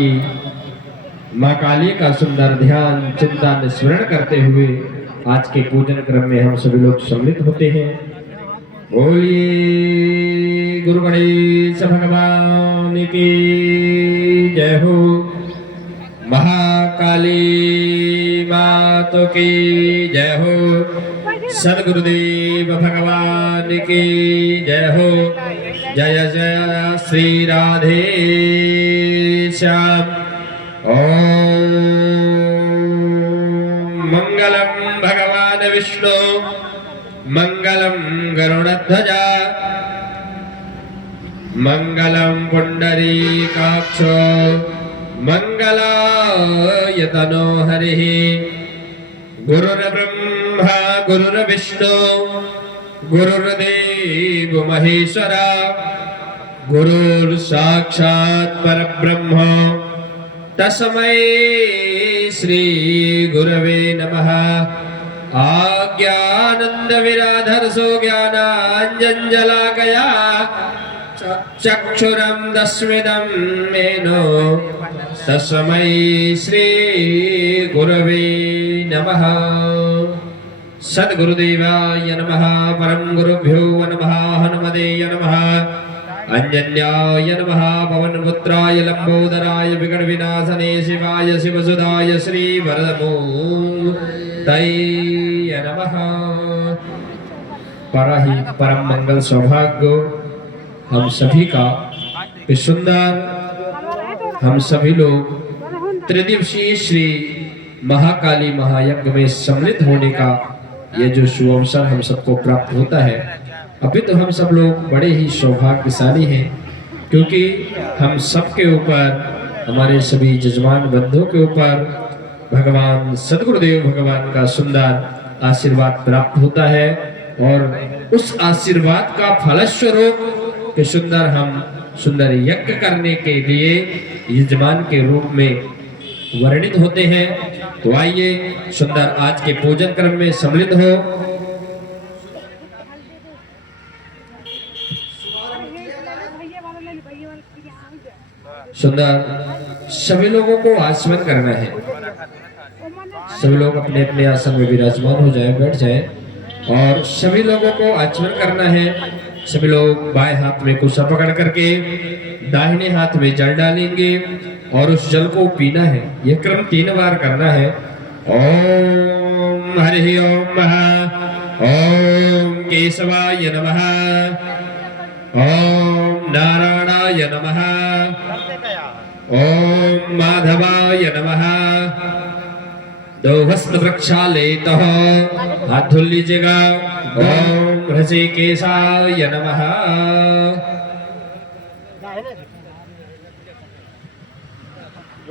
की माँ काली का सुंदर ध्यान चिंतन स्मरण करते हुए आज के पूजन क्रम में हम सभी लोग सम्मिलित होते हैं। बोलिए गुरु गणेश भगवान की जय हो। महाकाली माता की जय हो। सद्गुरुदेव भगवान की जय हो। जय जय श्री राधे श्याम। ओम मंगलम भगवान विष्णु मंगलम गरुड़ध्वजा मंगलम पुंडरीकाक्ष मंगलाय तनो हरिः। गुरुर्ब्रह्मा गुरुर्विष्णु गुरुर्देव महेश्वरा गुरुर्साक्षात् परब्रह्म तस्मै श्री गुरवे नमः। आज्ञानंद विराधरसो ज्ञानांजनशलाकया चक्षुरं दस्मिदं मेनो तस्मै श्री गुरवे नमः। सद्गुरुदेवाय नमः। परम गुरुभ्यो नमः। हनुमते नमः। अंजन्याय नमः। पवनपुत्राय लंबोदराय विघ्न विनाशने शिवाय शिवसुधाय श्री वरदमूर्तये नमः। परम मंगल सौभाग्य हम सभी का सुंदर हम सभी लोग त्रिदिवसीय श्री महाकाली महायज्ञ में सम्मिलित होने का ये जो शुभ अवसर हम सबको प्राप्त होता है। अभी तो हम सब लोग बड़े ही सौभाग्यशाली हैं क्योंकि हम सबके ऊपर हमारे सभी जजमान बंधुओं के ऊपर भगवान सद्गुरुदेव भगवान का सुंदर आशीर्वाद प्राप्त होता है और उस आशीर्वाद का फलस्वरूप कि सुंदर हम सुंदर यज्ञ करने के लिए यजमान के रूप में वर्णित होते हैं। तो आइए सुंदर आज के पूजन क्रम में सम्मिलित हो। सुंदर सभी लोगों को आचमन करना है। सभी लोग अपने अपने आसन में विराजमान हो जाएं, बैठ जाएं और सभी लोगों को आचमन करना है। सभी लोग बाएं हाथ में कुशा पकड़ करके दाहिने हाथ में जल डालेंगे और उस जल को पीना है। यह क्रम 3 बार करना है। ओम हरि ओम ओम केशवाय नमः। ओम नारायणाय नमः। ओम माधवाय नमः। दो हस्त वृक्षालेतः हाथ धुल लीजिएगा। ओम ऋषिकेशाय नमः।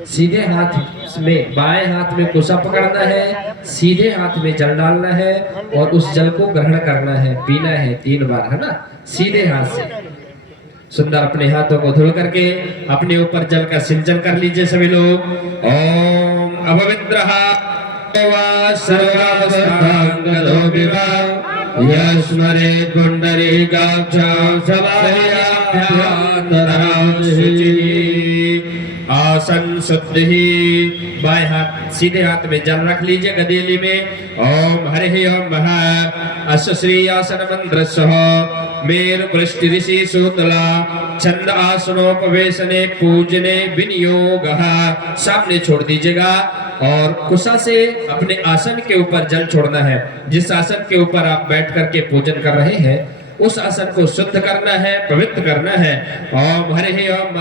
सीधे हाथ में बाएं हाथ में कुशा पकड़ना है, सीधे हाथ में जल डालना है और उस जल को ग्रहण करना है, पीना है 3 बार, है ना। सीधे हाथ से सुंदर अपने हाथों को धुल करके अपने ऊपर जल का सिंचन कर लीजिए सभी लोग। ओम अपवित्रः वा सर्वावस्थांगतो विवा यस्मरेत् पुंडरीकाक्षं सभायाभ्यान्तरं शुचिः। आसन शुद्धि। बाएं हाथ सीधे हाथ में जल रख लीजिए गदेली में। ओम हरि ओम अस्य श्री आसन मंत्रस्सह मेरु पृष्ठ ऋषि सूतला छंद आसनोपवेशने पूजने विनियोगः। सामने छोड़ दीजिएगा और कुशा से अपने आसन के ऊपर जल छोड़ना है। जिस आसन के ऊपर आप बैठ करके पूजन कर रहे हैं उस आसन को शुद्ध करना है, पवित्र करना है। ओम हरि ओम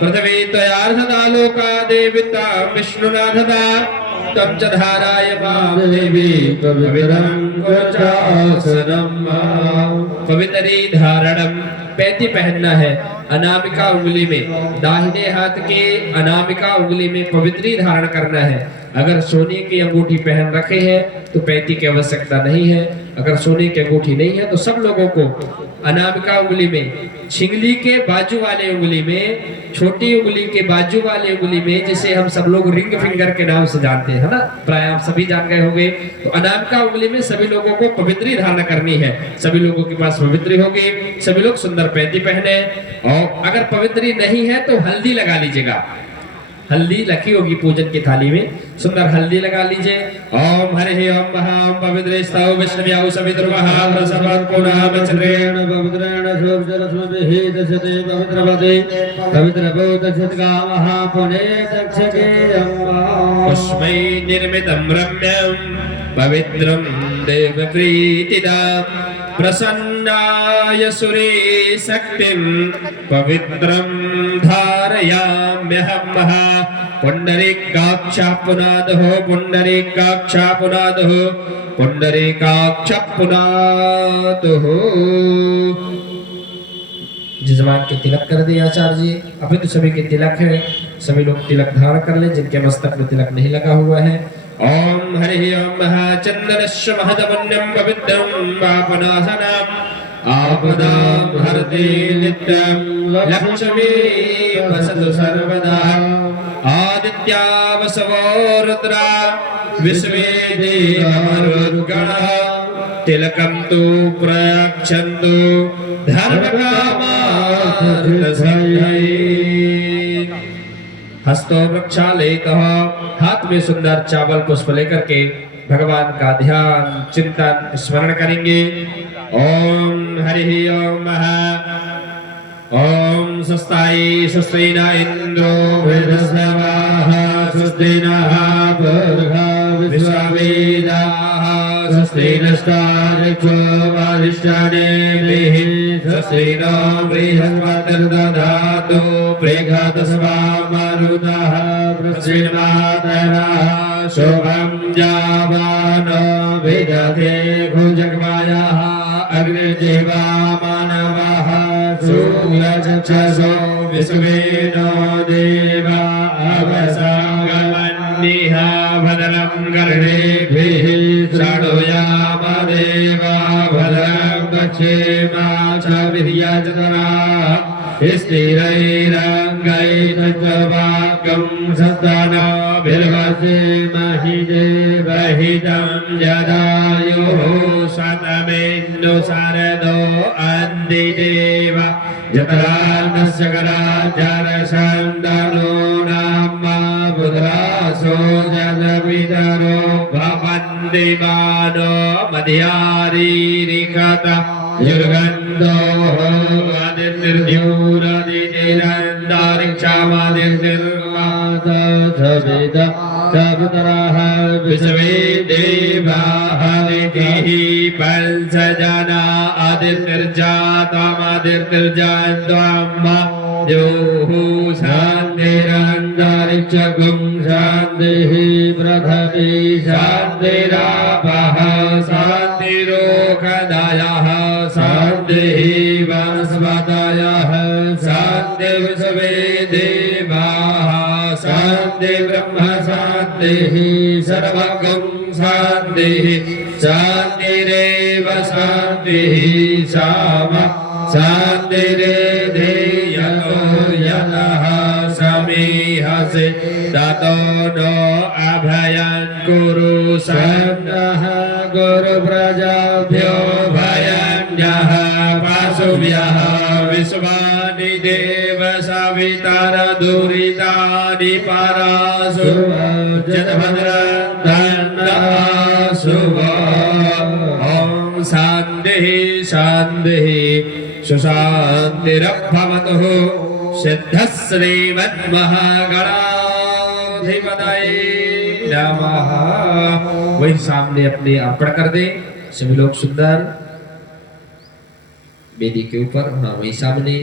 पृथ्वी त्वयार्धदा लोका देविता विष्णुनाथदा तम च धाराय मां देवी पवित्रं कुर्चासनम्। पवित्री धारणम पैती पहनना है अनामिका उंगली में। दाहिने हाथ के अनामिका उंगली में पवित्री धारण करना है। अगर सोने की अंगूठी पहन रखे हैं तो पैती की आवश्यकता नहीं है। अगर सोने की अंगूठी नहीं है तो सब लोगों को अनामिका उंगली में, छिंगली के बाजू वाले उंगली में, छोटी उंगली के बाजू वाले उंगली में, जिसे हम सब लोग रिंग फिंगर के नाम से जानते हैं, ना, प्राय आप सभी जान गए होंगे। तो अनामिका उंगली में सभी लोगों को पवित्री धारण करनी है। सभी लोगों के पास पवित्री होगी। सभी लोग सुंदर पैती पहने। और अगर पवित्री नहीं है तो हल्दी लगा लीजिएगा। हल्दी रखी होगी पूजन की थाली में, सुंदर हल्दी लगा लीजिए। ओम हरि ओम महा पवित्र स्तव विष्णु सवितुर महाप्रसाद पुनामचरेण पवित्रेण सोपचरस्मभिः दशते पवित्रपदे पवित्रभूतशतका महापुणे दक्षके पुष्पै निर्मितं रम्यं पवित्रं देवप्रीतिदां प्रसन्नाय सुरे शक्तिं पवित्रं धारयाम्यहं महा पुंडरीकाक्ष पुनादः पुंडरीकाक्ष पुनादः पुंडरीकाक्ष पुनादः। जजमान के तिलक कर दिए आचार्य जी। अभी तो सभी के तिलक है, सभी लोग तिलक धारण कर ले जिनके मस्तक में तिलक नहीं लगा हुआ है। ओम हरि ओम महाचंदनस्य महदमन्यं पवित्रं पापनाशनम् आपदां हरति नित्यं लक्ष्मी वसतु सर्वदा आदित्या वसवो रुद्रा विश्वे देवमरुद्गणः तिलकं तु प्रयच्छन्तु हस्तो वृक्षालयतः, हाथ में सुंदर चावल पुष्प लेकर के भगवान का ध्यान चिंतन स्मरण करेंगे। ओम हरि ओम ओम स्वस्ताय स्वस्तिना इंद्रो वेदस्वाः स्वस्तिना भर्गा विश्ववेदाः स्वस्तिनस्तारिक्षो वारिष्ठानेभिः स्वस्तिनो बृहस्पतिर्दधातु प्रेघातस्वा मारुतः वृश्चिर्मातरः शुभं जावानो विदधे भुजग्वायाः अग्निर्जिह्वा मानवः सूर्यचक्षुषो विश्वेनो देवा अवसागमन्निह भद्रं कर्णेभिः शृणुयाम देवा भद्रं पश्येमा च विद्याचतुराः स्थिरैरङ्गैस्तवाकं सत्तनो बिर्वसेमहि देवहितं जदायुः शतमेन्दु शरदो अन्तिदेव जतरान्नस्य कराचारशन्दनो नाम बुद्रासो जगवितरो भवन्ति मानो मध्यारीरिकत युर्गन्धो आदिर्निर्द्युरदितिरन्दारिक्षामादिर्निर्मातसविता सवितरः विश्वे देवाः निधिः पंचजना आदिर्निर्जातमादिर्निर्जान्त्वाम् योः शान्तिरन्तरिक्षगुं शान्तिः पृथिवी शान्तिरापः शान्तिरोगदायः शान्तिः वनस्पतयः शान्तिर्विश्वे देवाः शान्ति ब्रह्म शान्तिः सर्वगं शान्तिः शान्तिरेव शान्तिः सामा शान्तिरेधेयतो यतः समीहसे ततो नो अभयं कुरु सन्नः गुरुप्रजाभ्यो भयं यः पशुभ्यः विश्वानि देव सवितर दुरितानि परासु जतभद्रं ॐ शान्तिः शान्तिः सुशान्तिरभवतु सिद्धः श्रीमन्महागणाधिपतये नमः। वही सामने अपने अर्पण कर दे सभी लोग सुंदर वेदी के ऊपर। हाँ वही सामने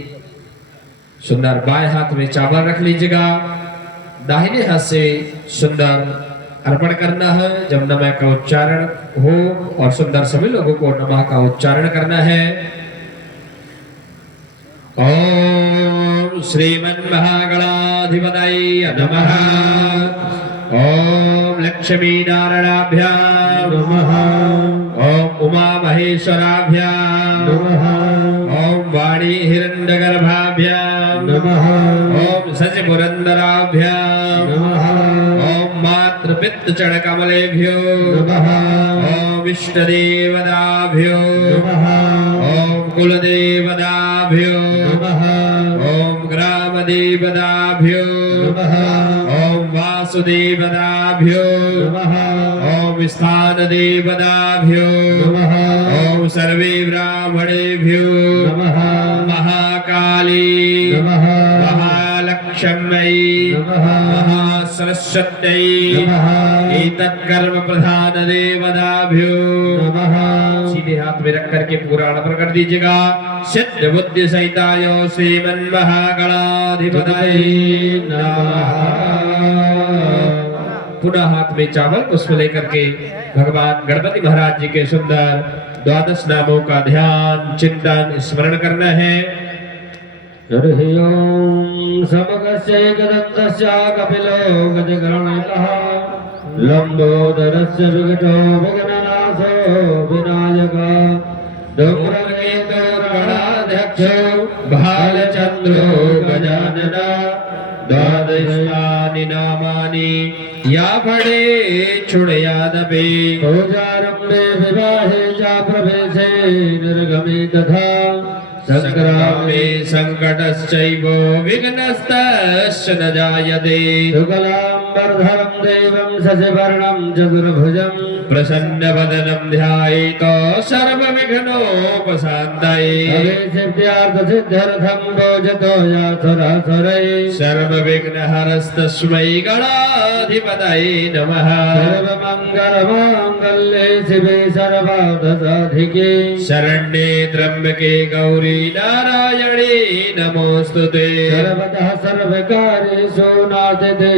सुंदर बाएं हाथ में चावल रख लीजिएगा, दाहिने हाथ से सुंदर अर्पण करना है। जब नमः का उच्चारण हो और सुंदर सभी लोगों को नमः का उच्चारण करना है। ओम श्रीमन्महागणाधिपतये नमः। ओम लक्ष्मी नारायणाभ्यां नमः। ओम उमा महेश्वराभ्यां नमः। ओम वाणी हिरण्यगर्भाभ्यां नमः। ओम सच पुरंदराभ्यां नमः। ओम मातृपित्त चरणकमलेभ्यो नमः। ओम इष्टदेवताभ्यो नमः। ओम कुलदेवताभ्यो नमः। ओम ग्रामदेवताभ्यो नमः। वासुदेवताभ्यो नमः ओम स्थानदेवताभ्यो नमः ओम सर्वे ब्राह्मणेभ्यो नमः महाकाली नमः महालक्ष्म्यै नमः महासरस्वत्यै नमः एतत्कर्म प्रधान देवताभ्यो नमः। सीधे हाथ में रख करके पुराण पर कर दीजिएगा। सिद्ध बुद्धि सहिताय श्रीमन महागणाधिपतये नमः। पुनः हाथ में चावल पुष्प लेकर के भगवान गणपति महाराज जी के सुंदर 12 नामों का ध्यान चिंतन स्मरण करना है। हरि ओम समगस्यैकदन्तस्य कपिलो गजगणितः लंबोदरस्य विकटो विघ्ननाशो विनायकः धूम्रकेतुर्गणाध्यक्षो भालचन्द्रो गजानना द्वादशानि नामानि या फले छुड़यादपि पूजारम्भे विवाहे च प्रवेशे निर्गमे तथा संग्रामे संकटश्चैव विघ्नस्तस्य न जायते शुक्लाम्बरधरं देवं शशिवर्णं चतुर्भुजं प्रसन्नवदनं ध्यायेत सर्वविघ्नोपशान्तये सिद्ध्यार्थसिद्ध्यर्थं भोजतो यासुरासुरै सर्वविघ्नहरस्तस्मै गणाधिपतये नमः। सर्वमङ्गलमाङ्गल्ये शिवे सर्वार्थसाधिके शरण्ये त्र्यम्बके गौरी नारायणी नमोस्तुते। सर्वतः सर्वकार्येषु नास्ति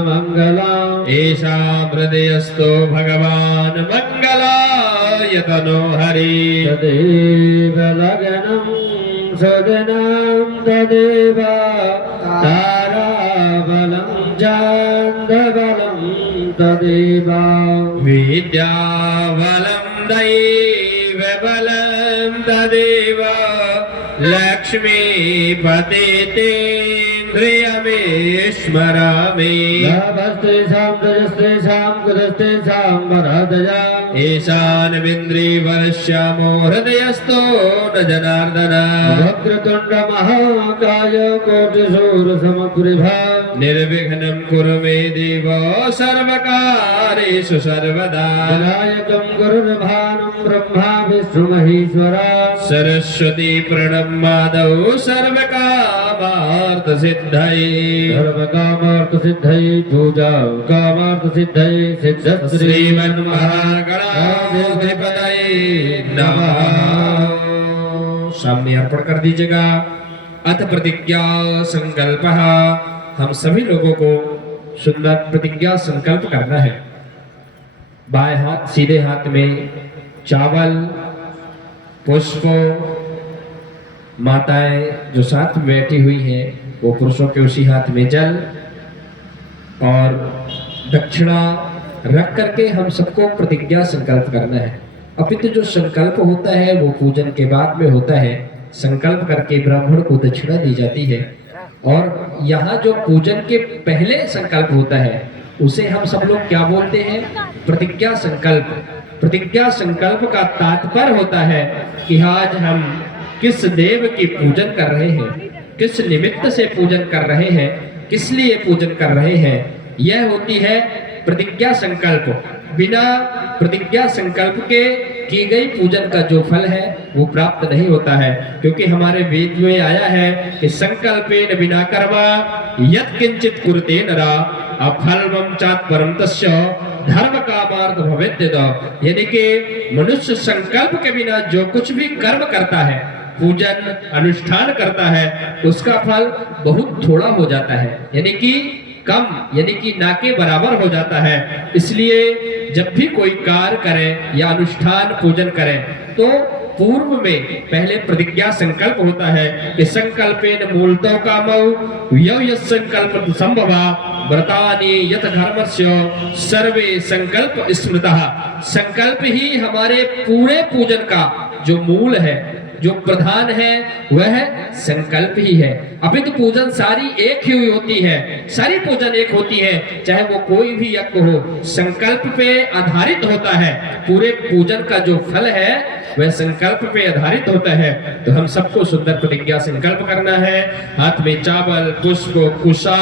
मङ्गलम् एषां हृदयस्थो भगवान् मङ्गलाय तनो हरि। तदेव लग्नं सुदिनं तदेव ताराबलं चान्दबलं तदेव विद्याबलं दैवबलं तदेव लक्ष्मीपतितेन्द्रियमे स्मरामि। लाभस्तेषां तजस्तेषां कुतस्तेषां वरदया ईशानमिन्द्रियवरश्यामो हृदयस्थो न जनार्दन। वक्रतुण्डमहाकाय कोटिसूर्यसमप्रभा निर्विघ्नं कुरु मे देव सर्वकार्येषु सर्वदा। विनायकं गुरुर्भानं ब्रह्मा विष्णुमहेश्वरा सरस्वती प्रणमादौ सर्वकामार्थसिद्धये। सर्वकामार्थसिद्धये पूजा कामार्थसिद्धये सिद्धश्री श्रीमन्महागणाधिपतये नमः। सामने अर्पण कर दीजिएगा। अथ प्रतिज्ञा संकल्प। हम सभी लोगों को सुंदर प्रतिज्ञा संकल्प करना है। बाएं हाथ सीधे हाथ में चावल पुष्प, माताएं जो साथ में बैठी हुई हैं वो पुरुषों के उसी हाथ में जल और दक्षिणा रख करके हम सबको प्रतिज्ञा संकल्प करना है। अपितु जो संकल्प होता है वो पूजन के बाद में होता है। संकल्प करके ब्राह्मण को दक्षिणा दी जाती है और यहाँ जो पूजन के पहले संकल्प होता है उसे हम सब लोग क्या बोलते हैं? प्रतिज्ञा संकल्प। प्रतिज्ञा संकल्प का तात्पर्य होता है कि आज हम किस देव की पूजन कर रहे हैं, किस निमित्त से पूजन कर रहे हैं, किस लिए पूजन कर रहे हैं, यह होती है प्रतिज्ञा संकल्प। बिना प्रतिज्ञा संकल्प के की गई पूजन का जो फल है वो प्राप्त नहीं होता है, क्योंकि हमारे वेद में आया है कि संकल्पेन बिना कर्मा यत् किंचित कुरुते नरा अफलवम चात् परम तस्य धर्म कामार्थ भवेत्यत। यानी कि मनुष्य संकल्प के बिना जो कुछ भी कर्म करता है, पूजन अनुष्ठान करता है, उसका फल बहुत थोड़ा हो जाता है, यानी कि कम, यानी कि ना के बराबर हो जाता है। इसलिए जब भी कोई कार्य करें या अनुष्ठान पूजन करें तो पूर्व में पहले प्रतिज्ञा संकल्प होता है कि संकल्पेन मूलतो कामौ यस्य संकल्प संभवा व्रतानि यत धर्मस्य सर्वे संकल्प स्मृतः। संकल्प ही हमारे पूरे पूजन का जो मूल है, जो प्रधान है, वह संकल्प ही है। अभी तो पूजन सारी एक ही होती है, सारी पूजन एक होती है, चाहे वो कोई भी यज्ञ हो, संकल्प पे आधारित होता है। पूरे पूजन का जो फल है वह संकल्प पे आधारित होता है। तो हम सबको सुंदर प्रतिज्ञा संकल्प करना है। हाथ में चावल, पुष्प, कुशा,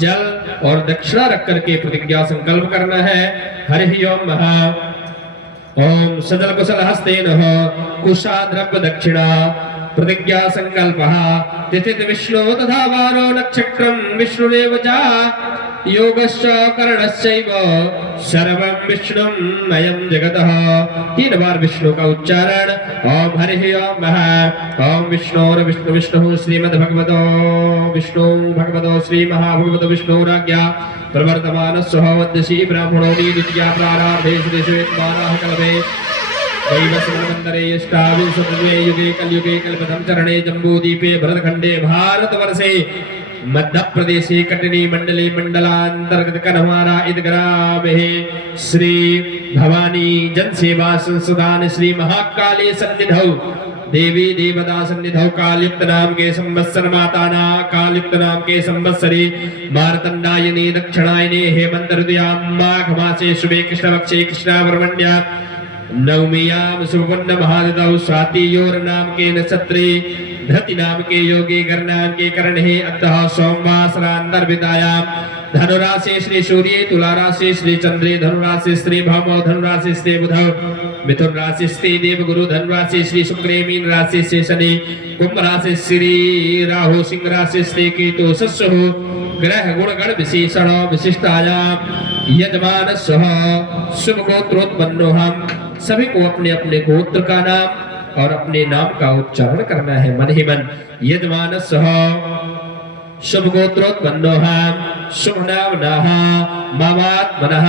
जल और दक्षिणा रख करके प्रतिज्ञा संकल्प करना है। हरि ओम ओम सजल कुशल हस्तेन कुशाद्रव्य दक्षिणा प्रतिज्ञा संकल्प तिथित विष्णु तथा वारो नक्षत्रम विष्णुरेव च योगश्च करणश्चैव सर्वं विष्णुं मयं जगतः। 3 बार विष्णु का उच्चारण। ओम हरि ओम ओम विष्णुर विष्णु विष्णु श्रीमद्भगवतो विष्णु भगवतो श्री महाभगवतो विष्णुराज्ञा प्रवर्तमान स्ववद्यसी ब्राह्मणो नित्या प्रारंभे श्री श्वेतवाराह कल्पे दैवसमन्वन्तरे अष्टाविंशतितमे युगे कलयुगे कल्पतम चरणे जम्बूदीपे भरतखंडे भारतवर्षे मध्य प्रदेशे कटनी मंडले मंडलांतर्गत कन्हवारा इदग्रामे श्री भवानी जन सेवा संस्थान श्री महाकाली सन्निधौ देवी देवता सन्निधौ कालयुक्त नाम के संवत्सर माताना कालयुक्त नाम के संवत्सरे मार्तंडायने दक्षिणायने हेमंत ऋतुयां माघ मासे शुभे कृष्णपक्षे कृष्णावर्मण्या नवमीयां सुवर्ण महादितौ स्वातियोर नाम के नक्षत्रे धति नाम के योगी गर नाम के करणे अतः सोमवासरांतर्विदायां धनुराशि श्री सूर्य तुला राशि श्री चंद्रे धनुराशि श्री भौमो धनुराशि श्री बुध मिथुन राशि श्री देव गुरु धनुराशि श्री शुक्रे मीन राशि से शनि कुंभ राशि श्री राहु सिंह राशि श्री केतु सस्सु ग्रह गुण गण विशेषण विशिष्टायां यजमान सह शुभ गोत्रोत्पन्नो हम सभी को अपने अपने गोत्र का नाम और अपने नाम का उच्चारण करना है मन ही मन। यजमान सह शुभ गोत्रोत्पन्नो हम शुभ नाम नः ममात्मनः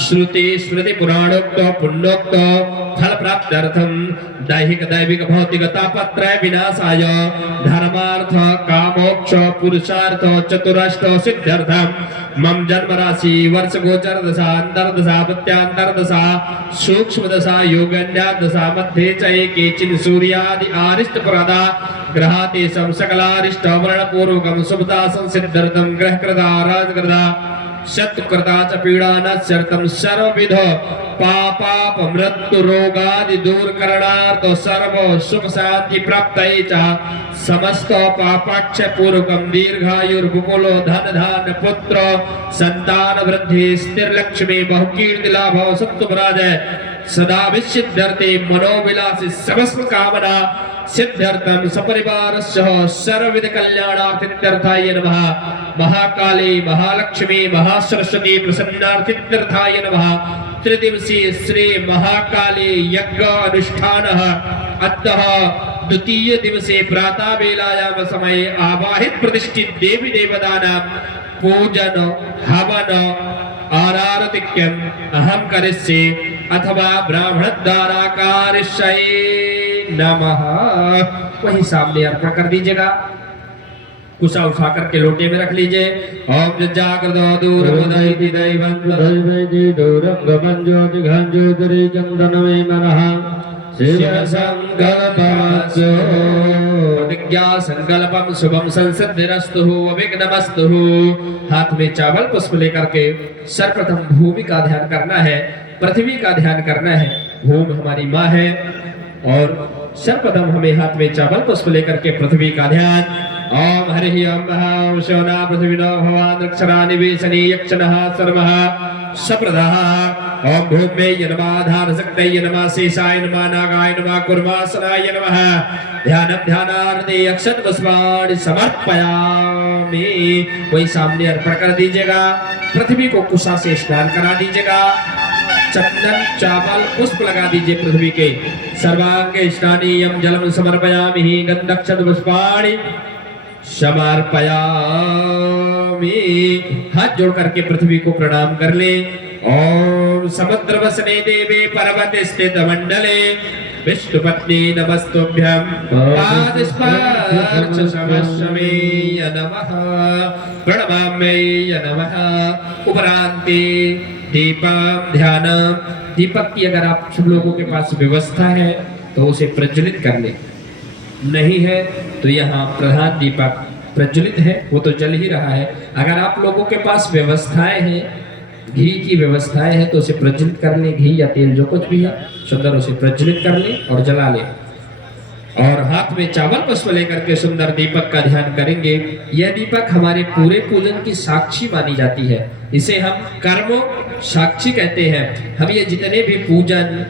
श्रुति स्मृति पुराणोक्त पुण्योक्त फल प्राप्त्यर्थम दैहिक दैविक भौतिक तापत्रय विनाशाय धर्मार्थ कामोक्ष पुरुषार्थ चतुराष्ट सिद्ध्यर्थम मम जन्म राशि वर्ष गोचर दशा अंतर्दशा प्रत्यांतर्दशा सूक्ष्म दशा योगन्या दशा मध्ये च केचिन सूर्यादि आरिष्ट प्रदा ग्रहाते सकलारिष्ट वर्ण पूर्वकम शुभता संसिद्धर्थम ग्रहकृता राजकृता शत्रुकृता च पीड़ा नश्यर्थम सर्वविध पापाप मृत्यु रोगादि दूर करणार्थ सर्व सुख शांति प्राप्तये च समस्त पापाक्ष पूर्वकम दीर्घायुर्भुकुलो धन धान पुत्र संतान वृद्धि स्थिर लक्ष्मी बहुकीर्ति लाभ सत्वराजय सदा विसिद्ध्यर्थे मनोविलासी समस्त कामना सिद्ध्यर्थम सपरिवार सह सर्वविध कल्याणार्थित्यर्थाय नमः। महाकाली महालक्ष्मी महासरस्वती प्रसन्नार्थित्यर्थाय नमः। त्रिदिवसीय श्री महाकाली यज्ञ अनुष्ठानः अतः द्वितीय दिवसे प्रातः वेलायाम समय आवाहित प्रतिष्ठित देवी देवतानां पूजन हवन आरारतिक्यम अहम करिष्ये अथवा ब्राह्मण द्वारा कारिष्ये नमः। वही सामने अर्पण कर दीजिएगा। कुशा उठा करके लोटे में रख लीजिए। ओम जागृतो दूरमुदैति दैवन्ति दूरंगमं ज्योतिघांज्योतिरे चंदनमे मनः शिव संकल्पमस्तु प्रतिज्ञा संकल्पम शुभम संसिद्धिरस्तु अविघ्नमस्तु। हाथ में चावल पुष्प लेकर के सर्वप्रथम भूमि का ध्यान करना है, पृथ्वी का ध्यान करना है। भूमि हमारी माँ है और सर्वप्रथम हमें हाथ में चावल पुष्प लेकर के पृथ्वी का ध्यान। ओम हरि ओम शोना पृथ्वीनो भवान अक्षरा निवेशने यक्षणः सर्वः सप्रदः। ओम भूम्यै नमः धारशक्तये नमः शेषाय नमः नागाय नमः कुर्मासनाय नमः। ध्यानं ध्यानार्थे अक्षत पुष्पाणि समर्पयामि। वही सामने अर्पण कर दीजिएगा। पृथ्वी को कुशा से स्नान करा दीजिएगा। चंदन चावल पुष्प लगा दीजिए पृथ्वी के। सर्वांगे स्नानीयं जलम समर्पयामि गंधक्षत पुष्पाणि समर्पयामि। हाथ जोड़ करके पृथ्वी को प्रणाम कर ले। ओम समुद्र वसने देवे पर्वत स्थित मंडले विष्णुपत्नी नमस्तुभ्यं पादस्पर्श समस्मेय नमः प्रणमाम्यै नमः। उपरांते दीपम ध्यान। दीपक की अगर आप सब लोगों के पास व्यवस्था है तो उसे प्रज्वलित कर ले, नहीं है तो यहाँ प्रधान दीपक प्रज्वलित है, वो तो जल ही रहा है। अगर आप लोगों के पास व्यवस्थाएं हैं, घी की व्यवस्थाएं हैं तो उसे प्रज्वलित कर ले। घी या तेल जो कुछ भी है सुंदर उसे प्रज्वलित कर ले और जला ले। और हाथ में चावल पुष्प लेकर के सुंदर दीपक का ध्यान करेंगे। यह दीपक हमारे पूरे पूजन की साक्षी मानी जाती है। इसे हम कर्म साक्षी कहते हैं। हम ये जितने भी पूजन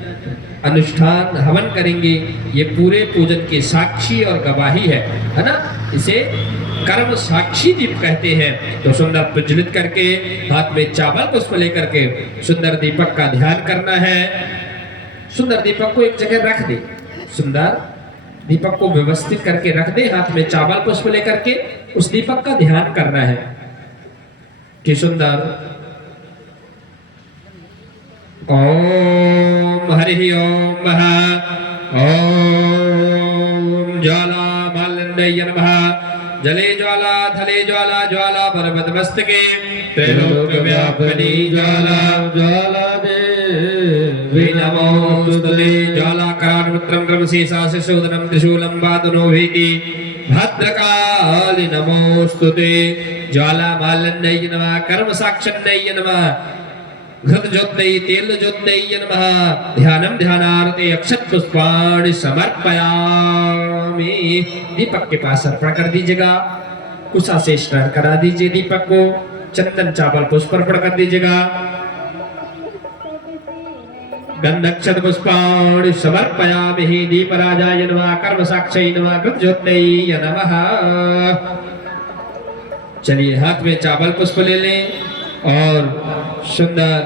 अनुष्ठान हवन करेंगे ये पूरे पूजन की साक्षी और गवाही है ना। इसे कर्म साक्षी दीप कहते हैं। तो सुंदर प्रज्वलित करके हाथ में चावल पुष्प लेकर के सुंदर दीपक का ध्यान करना है। सुंदर दीपक को एक जगह रख दे, सुंदर दीपक को व्यवस्थित करके रख दे। हाथ में चावल पुष्प लेकर के उस दीपक का ध्यान करना है कि सुंदर ओम हरि ओम ओम ज्वाला मालिन्य नमः। जले ज्वाला थले ज्वाला ज्वाला पर्वत मस्तके त्रैलोक्य व्यापिनी ज्वाला ज्वाला देवी नमोस्तुते। ज्वालाकारान्मुत्रं क्रमशेषा शिशोदनं त्रिशूलं वादनो भीति भद्रकाली नमोस्तुते। ज्वाला मालिन्य नमः कर्म साक्षन्य नमः घृत ज्योत्यै तेल ज्योत्यै नमः। ध्यानम ध्यानार्थे अक्षत पुष्पाणि समर्पयामि। दीपक के पास अर्पण कर दीजिएगा। कुशा से स्नान करा दीजिए दीपक को। चंदन चावल पुष्प अर्पण कर दीजिएगा। गंधक्षत पुष्पाणि समर्पयामि। दीपराजाय नमः कर्म साक्षय नमः घृत ज्योत्यै नमः। चलिए हाथ में चावल पुष्प ले लें और सुंदर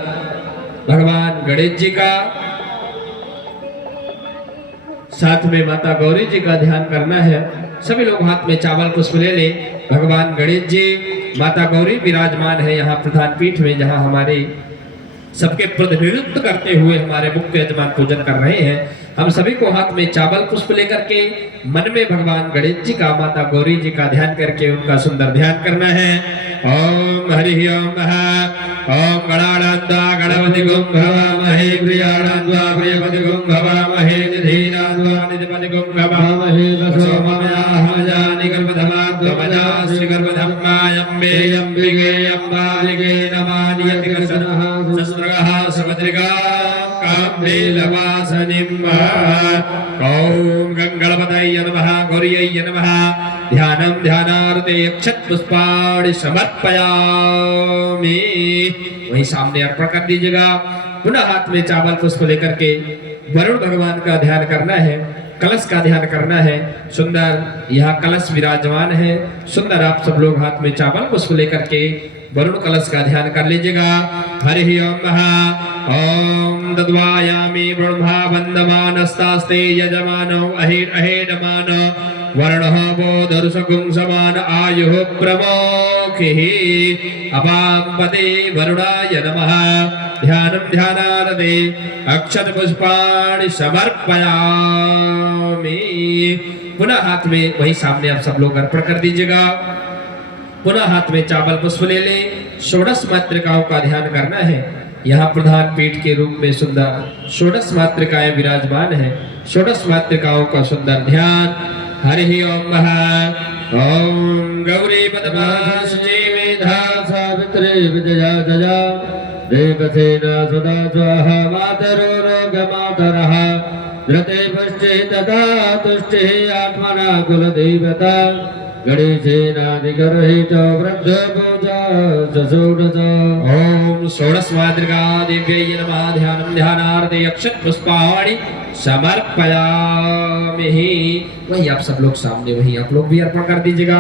भगवान गणेश जी का साथ में माता गौरी जी का ध्यान करना है। सभी लोग हाथ में चावल पुष्प ले लें। भगवान गणेश जी माता गौरी विराजमान है यहाँ प्रधान पीठ में, जहाँ हमारे सबके प्रतिनिधित्व करते हुए हमारे मुख्य यजमान पूजन कर रहे हैं। हम सभी को हाथ में चावल पुष्प लेकर के मन में भगवान गणेश जी का माता गौरी जी का ध्यान करके उनका सुंदर ध्यान करना है। ओम हरि ओम ओम गणानंदा गणपति गुं भवामहे प्रियानंदा प्रियपति गुं भवामहे निधीनांदा निधिपति गुं भवामहे वसोमयाहमजानि गर्भधमात्मजा श्री गर्भधम्मायम्बे अम्बिके अम्बालिके नमानि यतिकर्षणः सस्रगः समुद्रिका काम्बेलवासनिम्। ओम गंगणपतये नमः गौर्यै नमः। ध्यानं ध्यानार्थे अक्षत पुष्पाणि समर्पयामि। वहीं सामने अर्पण कर दीजिएगा। पुनः हाथ में चावल पुष्प लेकर के वरुण भगवान का ध्यान करना है, कलश का ध्यान करना है। सुंदर यहाँ कलश विराजमान है। सुंदर आप सब लोग हाथ में चावल पुष्प लेकर के वरुण कलश का ध्यान कर लीजिएगा। हरि ओम ओम दद्वायामि ब्रह्मा वंदमानस्तास्ते यजमानो अहेडमान वर्णः बोधरुषकुं समान आयुः प्रमोखिः। अपां पदे वरुणाय नमः। ध्यानं ध्यानार्थे अक्षत पुष्पाणि समर्पयामि। पुनः हाथ में वही सामने आप सब लोग अर्पण कर दीजिएगा। पुनः हाथ में चावल पुष्प ले लें। षोडश मातृकाओं का ध्यान करना है। यहाँ प्रधान पीठ के रूप में सुंदर षोडश मातृकाएं विराजमान है। षोडश मातृकाओं का सुंदर ध्यान। हरि ओम ओम गौरी पद्मासुचे मेधा सावित्री विजया जया देवसेना सदा स्वाहा मातरो रोगमातरः धृते पश्चे तथा तुष्टिः आत्मना कुलदेवता गणेशेनाधिगर्हित वृद्ध पूजा षोडश। ओम षोडश मातृका देव्यै नमः। ध्यानं ध्यानार्थे अक्षत पुष्पाणि समर्पयामि। वही आप सब लोग सामने वही आप लोग भी अर्पण कर दीजिएगा।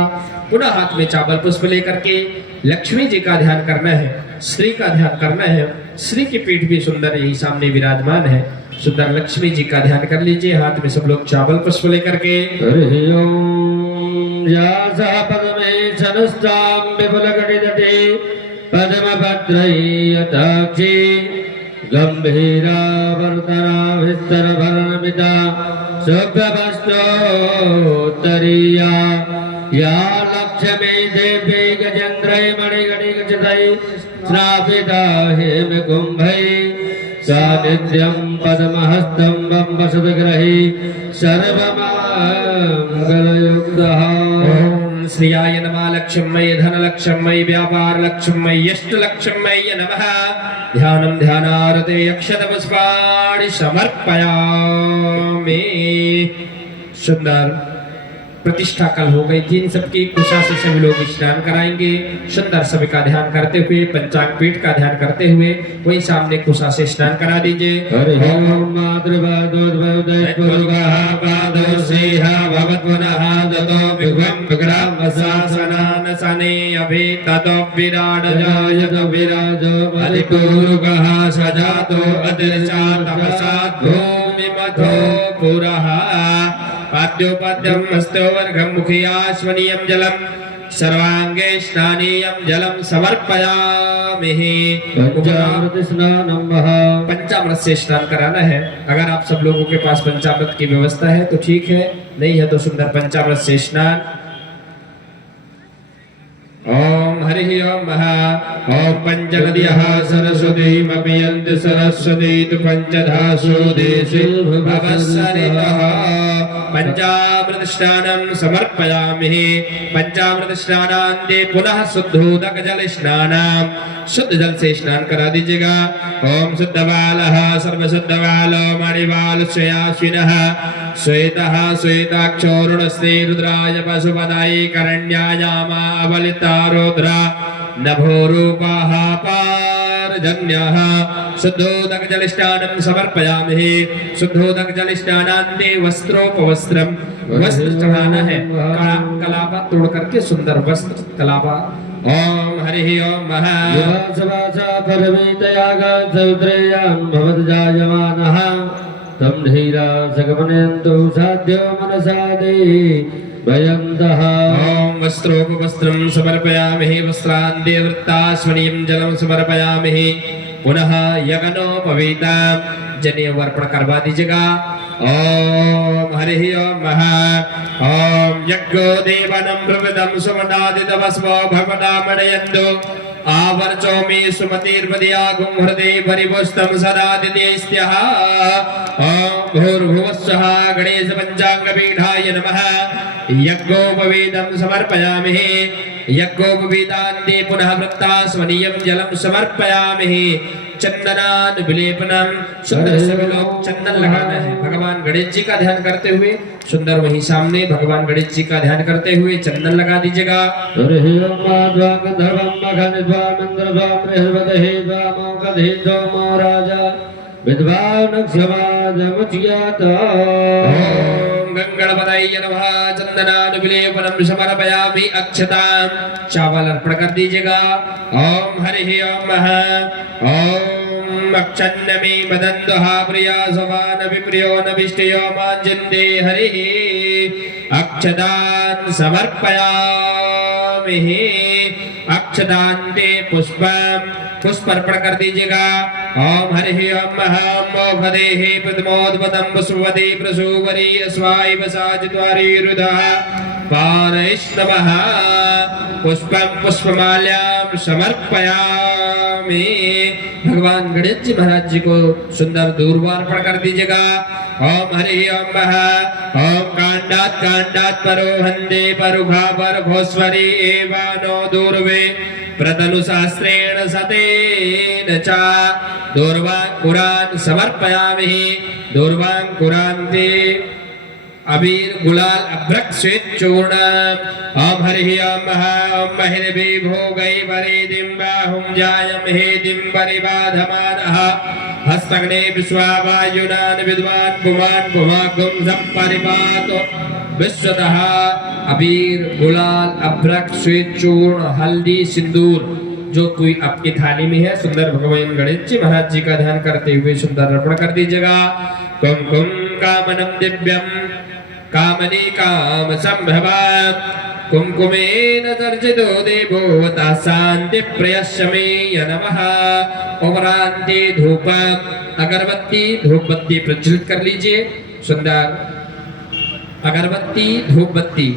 पुनः हाथ में चावल पुष्प लेकर के लक्ष्मी जी का ध्यान करना है, श्री का ध्यान करना है। श्री की पीठ भी सुंदर यही सामने विराजमान है। सुंदर लक्ष्मी जी का ध्यान कर लीजिए। हाथ में सब लोग चावल पुष्प लेकर के। हरि ओम या सह पद्मेशनुस्तां विपुलकटितटे पद्मभद्रै यथाक्षी गंभीरा वर्तना विस्तरभरणमिता शुभ्रभस्तोत्तरीया या लक्ष्मी देवी गजेन्द्रै मणिगणिगचितै स्नापिता हेमकुम्भै सानिध्यं पद्महस्तं वम्बसद्ग्रही सर्वमङ्गलयुक्तः। ओम श्रियाय नमः। लक्ष्म्यै धनलक्ष्म्यै व्यापारलक्ष्म्यै यष्टलक्ष्म्यै नमः। ध्यानं ध्यानार्थे अक्षत पुष्पाणि समर्पयामि। सुंदर प्रतिष्ठा कल हो गई थी। इन सबकी कुशा से सभी लोग स्नान कराएंगे। सुंदर सभी का ध्यान करते हुए, पंचांग पीठ का ध्यान करते हुए वही सामने कुशा से स्नान करा दीजिए। हरि ओम मातृपादोद्भवदैपुरुषः भवत्पुनः ततो विघ्नं विग्रहं वसासनान् सने अभि ततो विराड जायत विराजो अधिपूर्वः सजातो अदृशा तपसा भूमिमथो पुरः पाद्योपाद्यं हस्तोवर्घं मुखियाश्वनीयं जलम् सर्वांगे स्नानीयं जलम समर्पयामि। पंचामृत स्नानं महा पंचामृत से स्नान कराना है। अगर आप सब लोगों के पास पंचामृत की व्यवस्था है तो ठीक है, नहीं है तो सुंदर पंचामृत से स्नान। ओम हरि ओम महा ओम पंचनद्यः सरस्वतीमपियन्ति सरस्वती तु पंचधासु देशे भवस्सरितः पंचामृत स्नानं समर्पयामि। पंचामृत स्नानान्ते पुनः शुद्धोदक जल स्नानं शुद्ध जल से स्नान करा दीजिएगा। ओम शुद्ध बालः सर्वशुद्ध बालो मणिबाल श्रेयाश्विनः श्वेतः श्वेताक्षोरुणस्ते रुद्राय पशुपदाय करण्यायामा अवलिता रुद्रा नभोरूपः पारजन्यः शुद्धोदक जल स्नानं समर्पयामि। शुद्धोदक जल स्नानान्ते वस्त्रोपवस्त्रम वस्त्र चढ़ाना है। कलापा तोड़ करके सुंदर वस्त्र कलापा। ओम हरि ओम महा सवासा परमेतयागात्सौत्रेयां भवद्जायमानः तं धीरा सगमनयन्तु साध्यो मनसा देहि भयन्तः। ओम वस्त्रोपवस्त्रं समर्पयामि। वस्त्रान्ते वृत्ताश्वनीयं जलं समर्पयामि। पुनः यज्ञोपवीता जनेऊ अर्पण करवा दीजिएगा। ओम हरि ओम महा ओम यज्ञो देवनं प्रविदं सुमनादितवस्वो भगवतामणयन्तु आवर्चो मे सुमतिर्वदयागुं हृदये परिपुष्टं सदा दिदेस्त्यः। ओम भूर्भुवस्सः गणेश पंचांगपीठाय नमः। यज्ञोपवीतं समर्पयामि। यज्ञोपवीतान्ते पुनः वृत्तास्वनीयं जलं समर्पयामि। चंदनान विलेपनम सुंदर सभी लोग चंदन लगाना है। भगवान गणेश जी का ध्यान करते हुए सुंदर वहीं सामने भगवान गणेश जी का ध्यान करते हुए चंदन लगा दीजिएगा। गणपतये नमः। चंदनान विलेपनम समर्पयामि। अक्षतां चावल अर्पण कर दीजिएगा। ओम हरि ओम महा ओम अक्षन्नमे मदन्तः प्रिया सवान विप्रियो न विष्टयो मांजन्ते हरिः अक्षतान् समर्पयामि। अक्षतान्ते पुष्पं पुष्प अर्पण कर दीजिएगा। ओम हरि ओम महा मोघदेहि प्रथमोद्भतं वसुवती प्रसूवरी अस्वाय वसाचत्वारि रुदः पारैष्णवः पुष्पं पुष्पमाल्यां समर्पयामि। भगवान गणेश जी महाराज जी को सुंदर दूर्वा अर्पण कर दीजिएगा। ओम हरि ओम महा ओम कांडात परो हंदे परुघा परघोस्वरी एवानो दूर्वे प्रतनुशास्त्रेण सतेन च दूर्वांकुरान् समर्पयामि। दूर्वांकुरान्ते अबीर गुलाल अभ्रक श्वेत चूर्ण। ओम हरि ओम महा ओम महिर्भि भोगै वरेदिं बाहुं जायं हेदिं परिबाधमानः हस्तग्ने विश्वावायुनान् विद्वान् पुमान् पुमागुं संपरिपातो विश्वतः। अबीर गुलाल अभ्रक श्वेत चूर्ण हल्दी सिंदूर जो कोई आपकी थाली में है सुंदर भगवान गणेश जी महाराज जी का ध्यान करते हुए सुंदर अर्पण कर दीजिएगा। कुमकुम कामनम दिव्यम कामनी काम संभवा कुमकुमेन सर्जितो देवो तासान्ति प्रयश्चमेय नमः। ओमरान्ते धूप अगरबत्ती धूपबत्ती प्रज्वलित कर लीजिए। सुंदर अगरबत्ती धूपबत्ती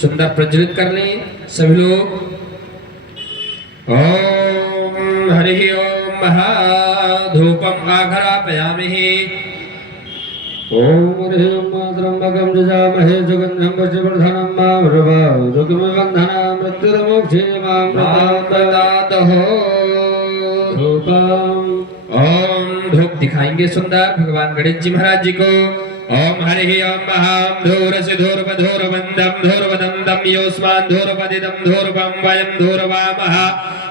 सुंदर प्रज्वलित कर लें सभी लोग। ओम हरि ओम महा धूपम आघरापयामि। ओम हरि ओम त्र्यंबकं यजामहे सुगंधं पुष्टिवर्धनं मामृतात् मृत्युर्मोक्षेमामृतात् धूपम्। ओम धूप दिखाएंगे सुंदर भगवान गणेश जी महाराज जी को। ओम हरि ओम महाम धूरसि धूर्वधूर्वन्दं धूर्वदन्तं योऽस्मान् धूर्वदिदं धूर्वं वयं धूर्वामः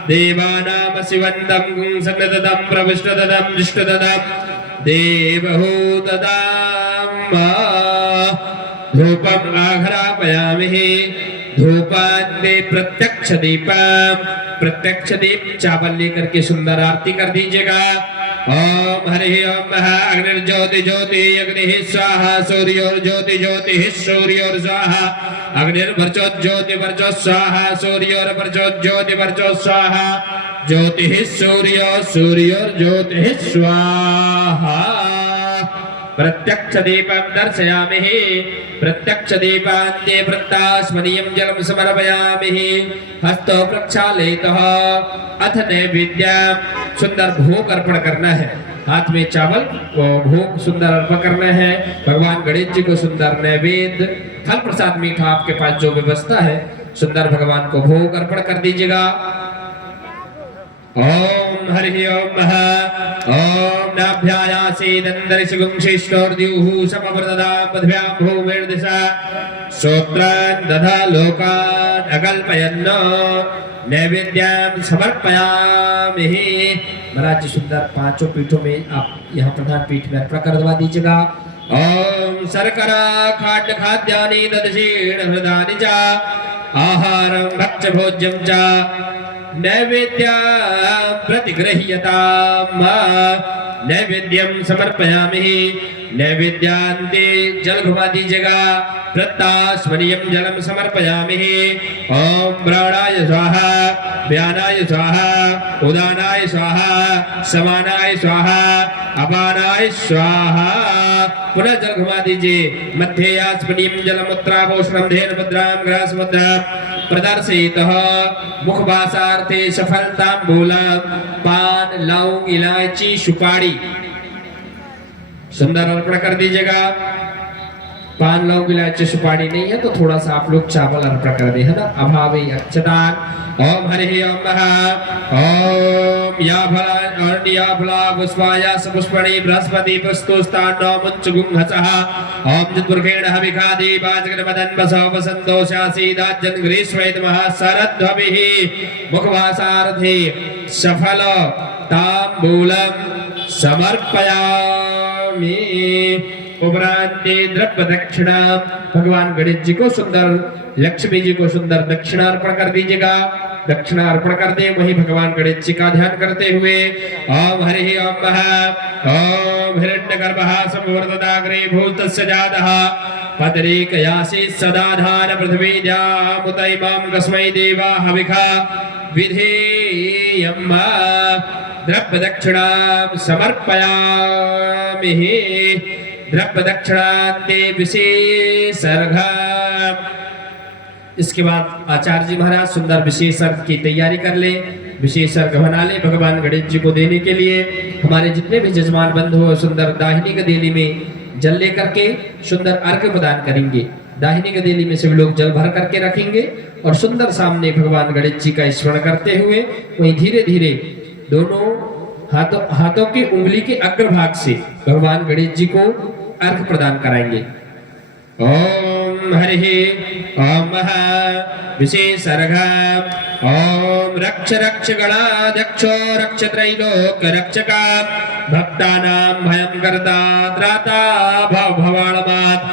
देवानां शिवन्तं सन्नततं प्रविष्टदं जिष्टदं देवहूतदाम् धूपम् आघ्रापयामि धूपान्ते प्रत्यक्ष दीप चावल लेकर के सुंदर आरती कर दीजिएगा। ओम हरि ओम महा अग्निर्ज्योति ज्योति अग्नि स्वाहा सूर्योर्ज्योति ज्योति सूर्योर स्वाहा अग्निर्वर्चो ज्योति वर्चो स्वाहा सूर्योर वर्चो ज्योति वर्चो स्वाहा ज्योति सूर्योर ज्योति स्वाहा। प्रत्यक्ष दीपं दर्शयामि प्रत्यक्ष दीपान्ते वृत्तास्मनीयं जलं समर्पयामि हस्तो प्रक्षालयितः अथ नैवेद्यं सुंदर भोग अर्पण करना है। हाथ में चावल को भोग सुंदर अर्पण करना है। भगवान गणेश जी को सुंदर नैवेद्य फल प्रसाद मीठा आपके पास जो व्यवस्था है सुंदर भगवान को भोग अर्पण कर दीजिएगा। ओम हरि ओम महा ओम नाभ्यायासेदन्दरिषिगुंशिष्टोर्द्युः समवर्तदां पद्भ्यां भूमिर्दिशा श्रोत्रान् दधा लोकान् अकल्पयन् नैवेद्यं समर्पयामि। महाराज जी सुंदर पांचों पीठों में आप यहाँ प्रधान पीठ में अर्पण करवा दीजिएगा। ओम शर्करा खाद्य खाद्यानि ददशीण हृदानि च आहारं भक्ष्य भोज्यं च नैवेद्य प्रतिगृह्यताम् नैवेद्यं समर्पयामि। नैवेद्यान्ते जल घुमा दीजिएगा। प्रत्तास्मनीयं जलम समर्पयामि। ओम प्राणाय स्वाहा व्यानाय स्वाहा उदानाय स्वाहा समानाय स्वाहा अपानाय स्वाहा। पुनः जल घुमा दीजिए। मध्येयास्मनीयं जलमुत्रापोषणं धेन मुद्रां ग्रास मुद्रां प्रदर्शयितः मुखवासार्थे सफलताम्बूलं पान लौंग इलायची सुपारी सुंदर अर्पण कर दीजिएगा। पान लौंग इलायची सुपारी नहीं है तो थोड़ा सा आप लोग चावल अर्पण कर दे है ना। अभावे अक्षतान। ओम हरि ओम महा ओम या फला पुष्पाया पुष्पणि बृहस्पति पुस्तुस्तान्नो मुञ्चुगुंहसः ओम जित्पुरुषेण हविखादि वाजगणमदन् बसव वसन्तो शासीदाज्जन् ग्रीष्मैत महाशरद्भविः मुखवासार्थे सफल ताम्बूलं समर्पयामि। उपरांते द्रव्य दक्षिणा भगवान गणेश जी को सुंदर लक्ष्मी जी को सुंदर दक्षिणा अर्पण कर दीजिएगा। दक्षिणा अर्पण कर दे वही भगवान गणेश जी का ध्यान करते हुए ओम हरि ओम महा ओम हिरण्यगर्भः संवर्धदाग्रे भूतस्य जातः पतरेकयासि सदाधान पृथ्वीद्यामुतैमां कस्मै देवा हविखा विधेयम् द्रव्य दक्षिणां समर्पयामि। द्रव्य दक्षिणान्ते विशेषर्घा। इसके बाद आचार्य जी महाराज सुंदर विशेष अर्घ की तैयारी कर ले। विशेष अर्घ बना ले भगवान गणेश जी को देने के लिए। हमारे जितने भी जजमान बंधु हो सुंदर दाहिनी गदेली में जल लेकर के सुंदर अर्घ प्रदान करेंगे। दाहिनी गदेली में सभी लोग जल भर करके रखेंगे और सुंदर सामने भगवान गणेश जी का स्मरण करते हुए वहीं धीरे धीरे दोनों हाथों की उंगली के अग्रभाग से भगवान गणेश जी को अर्घ प्रदान कराएंगे। ओम हरि ओम महा विशेष अर्घ ओम रक्ष रक्ष गणाध्यक्षो रक्ष त्रैलोक्य रक्षका भक्तानां भयं कर्ता त्राता भवाणमात्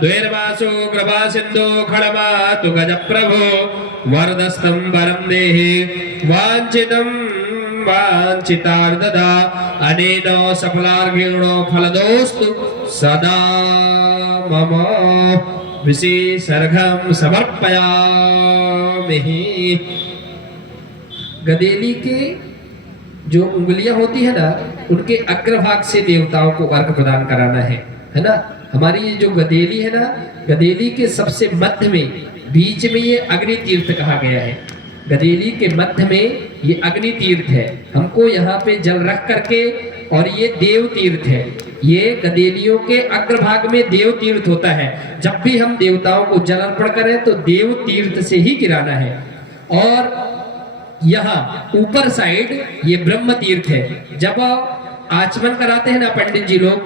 द्वैर्वासो कृपा सिन्धु खड्मातु गज प्रभो वरदस्तं वरं देहि वाञ्छितं वाञ्छितार्ददा अनेन सफलार्घ्येण फलदोस्तु सदा मम। विशेषर्घं समर्पयामि। गदेली के जो उंगलियां होती है ना उनके अग्रभाग से देवताओं को अर्घ प्रदान कराना है ना। हमारी ये जो गदेली है ना गदेली के सबसे मध्य में बीच में ये अग्नि तीर्थ कहा गया है। गदेली के मध्य में ये अग्नि तीर्थ है। हमको यहाँ पे जल रख करके और ये देव तीर्थ है। ये गदेलियों के अग्रभाग में देव तीर्थ होता है। जब भी हम देवताओं को जल अर्पण करें तो देव तीर्थ से ही गिराना है। और यहाँ ऊपर साइड ये ब्रह्म तीर्थ है। जब आचमन कराते हैं ना पंडित जी लोग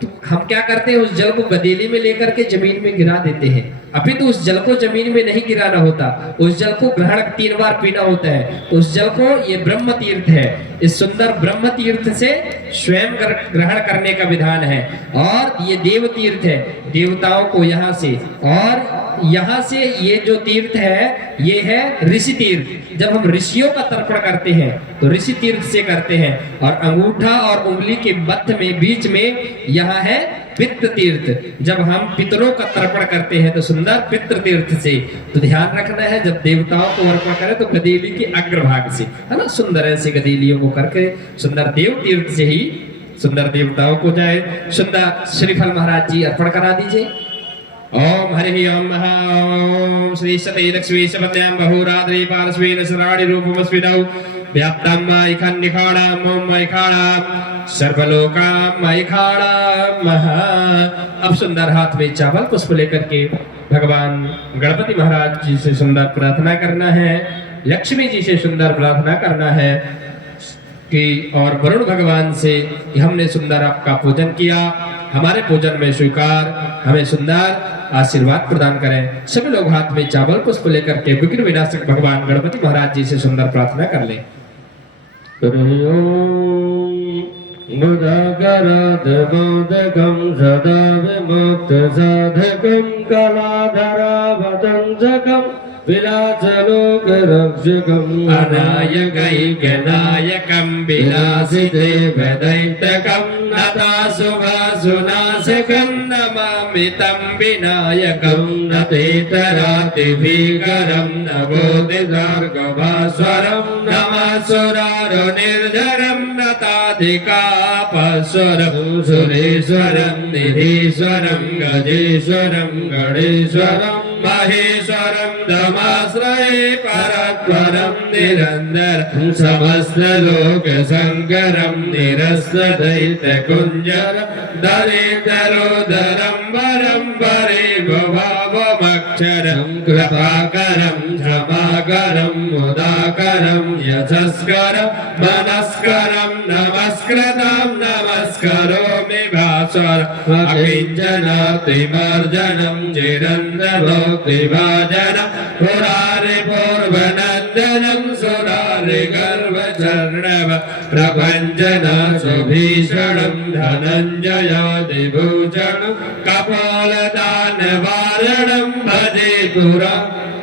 तो हम क्या करते हैं, उस जल को गदेली में लेकर के जमीन में गिरा देते हैं। अभी तो उस जल को जमीन में नहीं गिराना होता, उस जल को ग्रहण 3 बार पीना होता है। तो उस जल को, ये ब्रह्म तीर्थ है, इस सुंदर ब्रह्म तीर्थ से स्वयं ग्रहण करने का विधान है। और ये देव तीर्थ है, देवताओं को यहाँ से, और यहाँ से ये जो तीर्थ है ये है ऋषि तीर्थ। जब हम ऋषियों का तर्पण करते हैं तो ऋषि तीर्थ से करते हैं। और अंगूठा और उंगली के मध्य में बीच में यहाँ है पितृ तीर्थ। जब हम पितरों का तर्पण करते हैं तो सुंदर पितृ तीर्थ से। तो ध्यान रखना है, जब देवताओं को अर्पण करें तो गदेली के अग्रभाग से, है ना, सुंदर ऐसे गदेलियों को करके सुंदर देव तीर्थ से ही सुंदर देवताओं को जाए। सुंदर श्रीफल महाराज जी अर्पण करा दीजिए। ओम हरि ओम महा ओम श्री सते लक्ष्मी सपत्यां बहुरात्रि पार्श्वेन शराणि रूपमस्मिनौ व्याप्तं मैखन्निखाणाम् ओम मैखाणाम् सर्वलोकां मैखाणाम् महा। अब सुंदर हाथ में चावल पुष्प लेकर के भगवान गणपति महाराज जी से सुंदर प्रार्थना करना है, लक्ष्मी जी से सुंदर प्रार्थना करना है कि, और वरुण भगवान से कि हमने सुंदर आपका पूजन किया, हमारे पूजन में स्वीकार, हमें सुंदर आशीर्वाद प्रदान करें। सभी लोग हाथ में चावल पुष्प लेकर के विघ्न विनाशक भगवान गणपति महाराज जी से सुंदर प्रार्थना कर लें। मोदकं सदा विमुक्त साधकं कलाधरावतंसकं विलासलोक रक्षकं अनायकैकनायकं विलासिदेवदैत्यकं नताशुभाशुनाशकं नमामि तं विनायकं नतेतरातिभीकरं नवोदितार्गभास्वरं नमः नताधिकापस्वरं सुरेश्वरं निधीश्वरं गजेश्वरं गणेश्वरं महेश्वरं दमाश्रये परत्वरं निरन्तरं समस्तलोकशङ्करं निरस्तदैत्यकुञ्जरं दरिद्रोदरं वरं वरे भवावमक्षरं कृपाकरं क्षमाकरं मुदाकरं यशस्करं मनस्करं नमस्कृतं नमस्करोमि भास्वर अकिञ्चनातिमर्जनं चिरन्तभक्तिभाजनं पुरारिपूर्वनन्दनं सुरारिगर्वचर्णव प्रपञ्चनाशुभीषणं धनञ्जयादिभूषणं कपोलदानवारणं भजे पुरा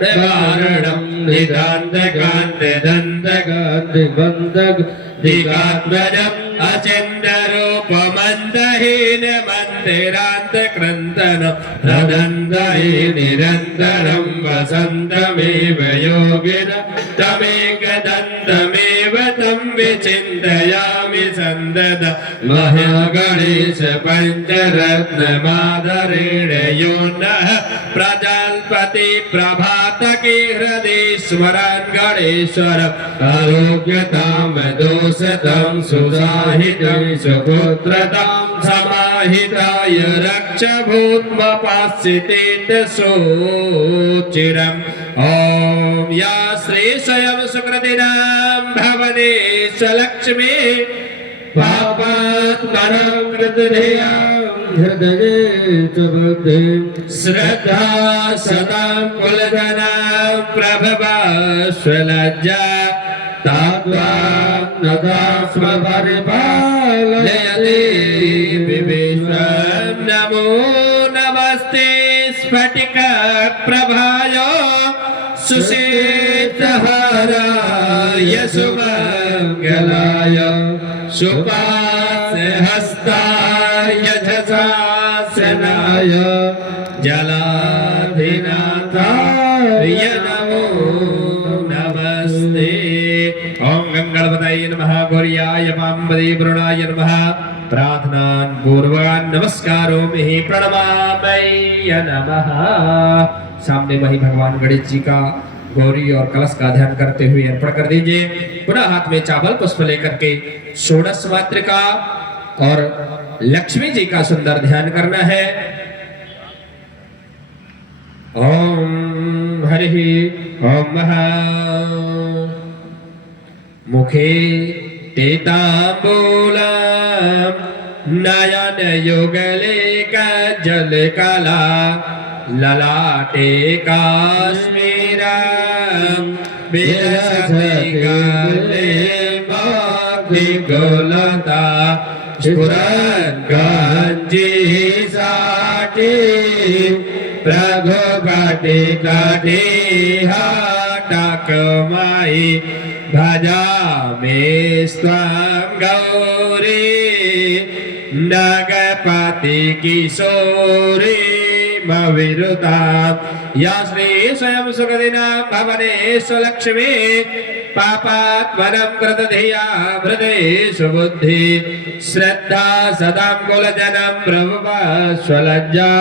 वारणं निदान्तकान्तिदन्तकान्तिबन्धक दिगात्मजम् अचिन्तरूपमन्दहीनमन्दिरान्तक्रन्तनं प्रदन्तये निरन्तरं वसन्तमेव योगिनः तमेकदन्तमेव तं विचिन्तयामि सन्ददा महागणेश पञ्चरत्नमादरेण यो नः प्रजाल्पति प्रभातके हृदीश्वरान् गणेश्वरम् आरोग्यतां दोषतां सुसाहितं सुपुत्रतां समाहिताय रक्ष भूत्मपास्यतेन्दसोचिरम् ॐ या श्री स्वयं सुकृतिनां भवने स्वलक्ष्मी पापात्मनां कृतधियां हृदये च बुद्धिं श्रद्धा सदां कुलधनां प्रभवा स्वलज्जा तात्वान्नदास्म परिपालयते विश्वं नमो नमस्ते स्फटिक प्रभाय सुषेत्रहाराय सुमङ्गलाय सुपास्यहस्ताय झषासनाय जलाधिनाथाय नमो नमस्ते। ओम गंगणपतये नमः गौर्याय पाम्बदे वरुणाय नमः प्रार्थनान् पूर्वान् नमस्कारो में प्रणमामय नमः। सामने वही भगवान गणेश जी का गौरी और कलश का ध्यान करते हुए अर्पण कर दीजिए। पुनः हाथ में चावल पुष्प लेकर के षोडश मातृका और लक्ष्मी जी का सुंदर ध्यान करना है। ओम हरि ओम महा मुखे तेताम्बूलम् नयन युगले जल कला ललाटे काश्मीर विलसति गले माग्नि गोलता स्फुरन् गंजी साटे प्रभु काटे काटे हाटक माई भजा में स्वं गौरी नगपति किशोरी मविरुता या श्री स्वयं सुखदिना भवनेश लक्ष्मी पापात्मनं कृतधिया हृदयेषु बुद्धि श्रद्धा सदां कुलजनं प्रभुवस्वलज्जा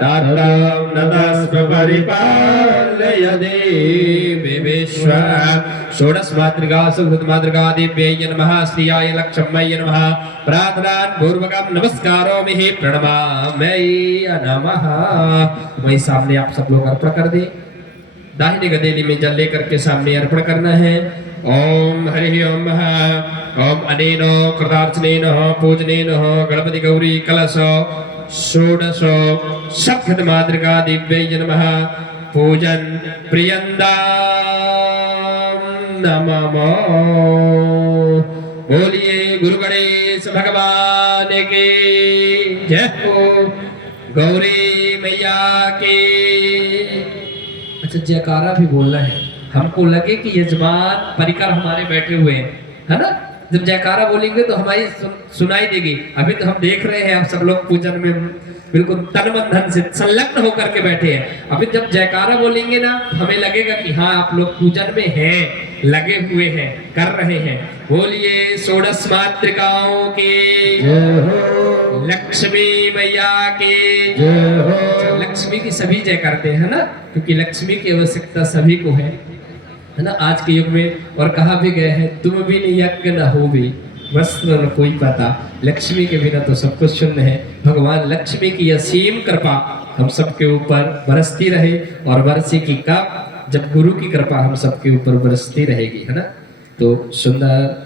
तातं नतस्व परिपालय देवी विश्व षोडश मातृका सुहृद मातृका दिव्यै नमः श्रियाय लक्ष्म्यै नमः प्रार्थनान् पूर्वकं नमस्कारोमि प्रणमामि नमः। वही सामने आप सब लोग अर्पण कर दें। दाहिने गदेली में जल लेकर के सामने अर्पण करना है। ओम हरि ओम ओम अनेन कृतार्चनेन पूजनेन गणपति गौरी कलश षोडश सप्त मातृका दिव्यै नमः पूजन प्रियंदा नमः। बोलिए गुरु गणेश भगवान की जय हो, गौरी मैया की। अच्छा, जयकारा भी बोलना है। हमको लगे कि यजमान परिकर हमारे बैठे हुए हैं, है ना। जब जयकारा बोलेंगे तो हमारी सुनाई देगी। अभी तो हम देख रहे हैं, आप सब लोग पूजन में बिल्कुल तन मन धन से संलग्न होकर के बैठे हैं। अभी जब जयकारा बोलेंगे ना, हमें लगेगा कि हाँ, आप लोग पूजन में हैं, लगे हुए हैं, कर रहे हैं। बोलिए षोडश मातृकाओं की जय हो, लक्ष्मी मैया की जय हो। लक्ष्मी की सभी जय करते हैं ना, क्योंकि लक्ष्मी की आवश्यकता सभी को है ना आज के युग में। और कहा भी गए हैं, तुम भी नहीं यज्ञ न हो भी वस्त्र न कोई पता। लक्ष्मी के बिना तो सब कुछ शून्य है। भगवान लक्ष्मी की असीम कृपा हम सबके ऊपर बरसती रहे, और बरसे की कब, जब गुरु की कृपा हम सबके ऊपर बरसती रहेगी, है ना। तो सुंदर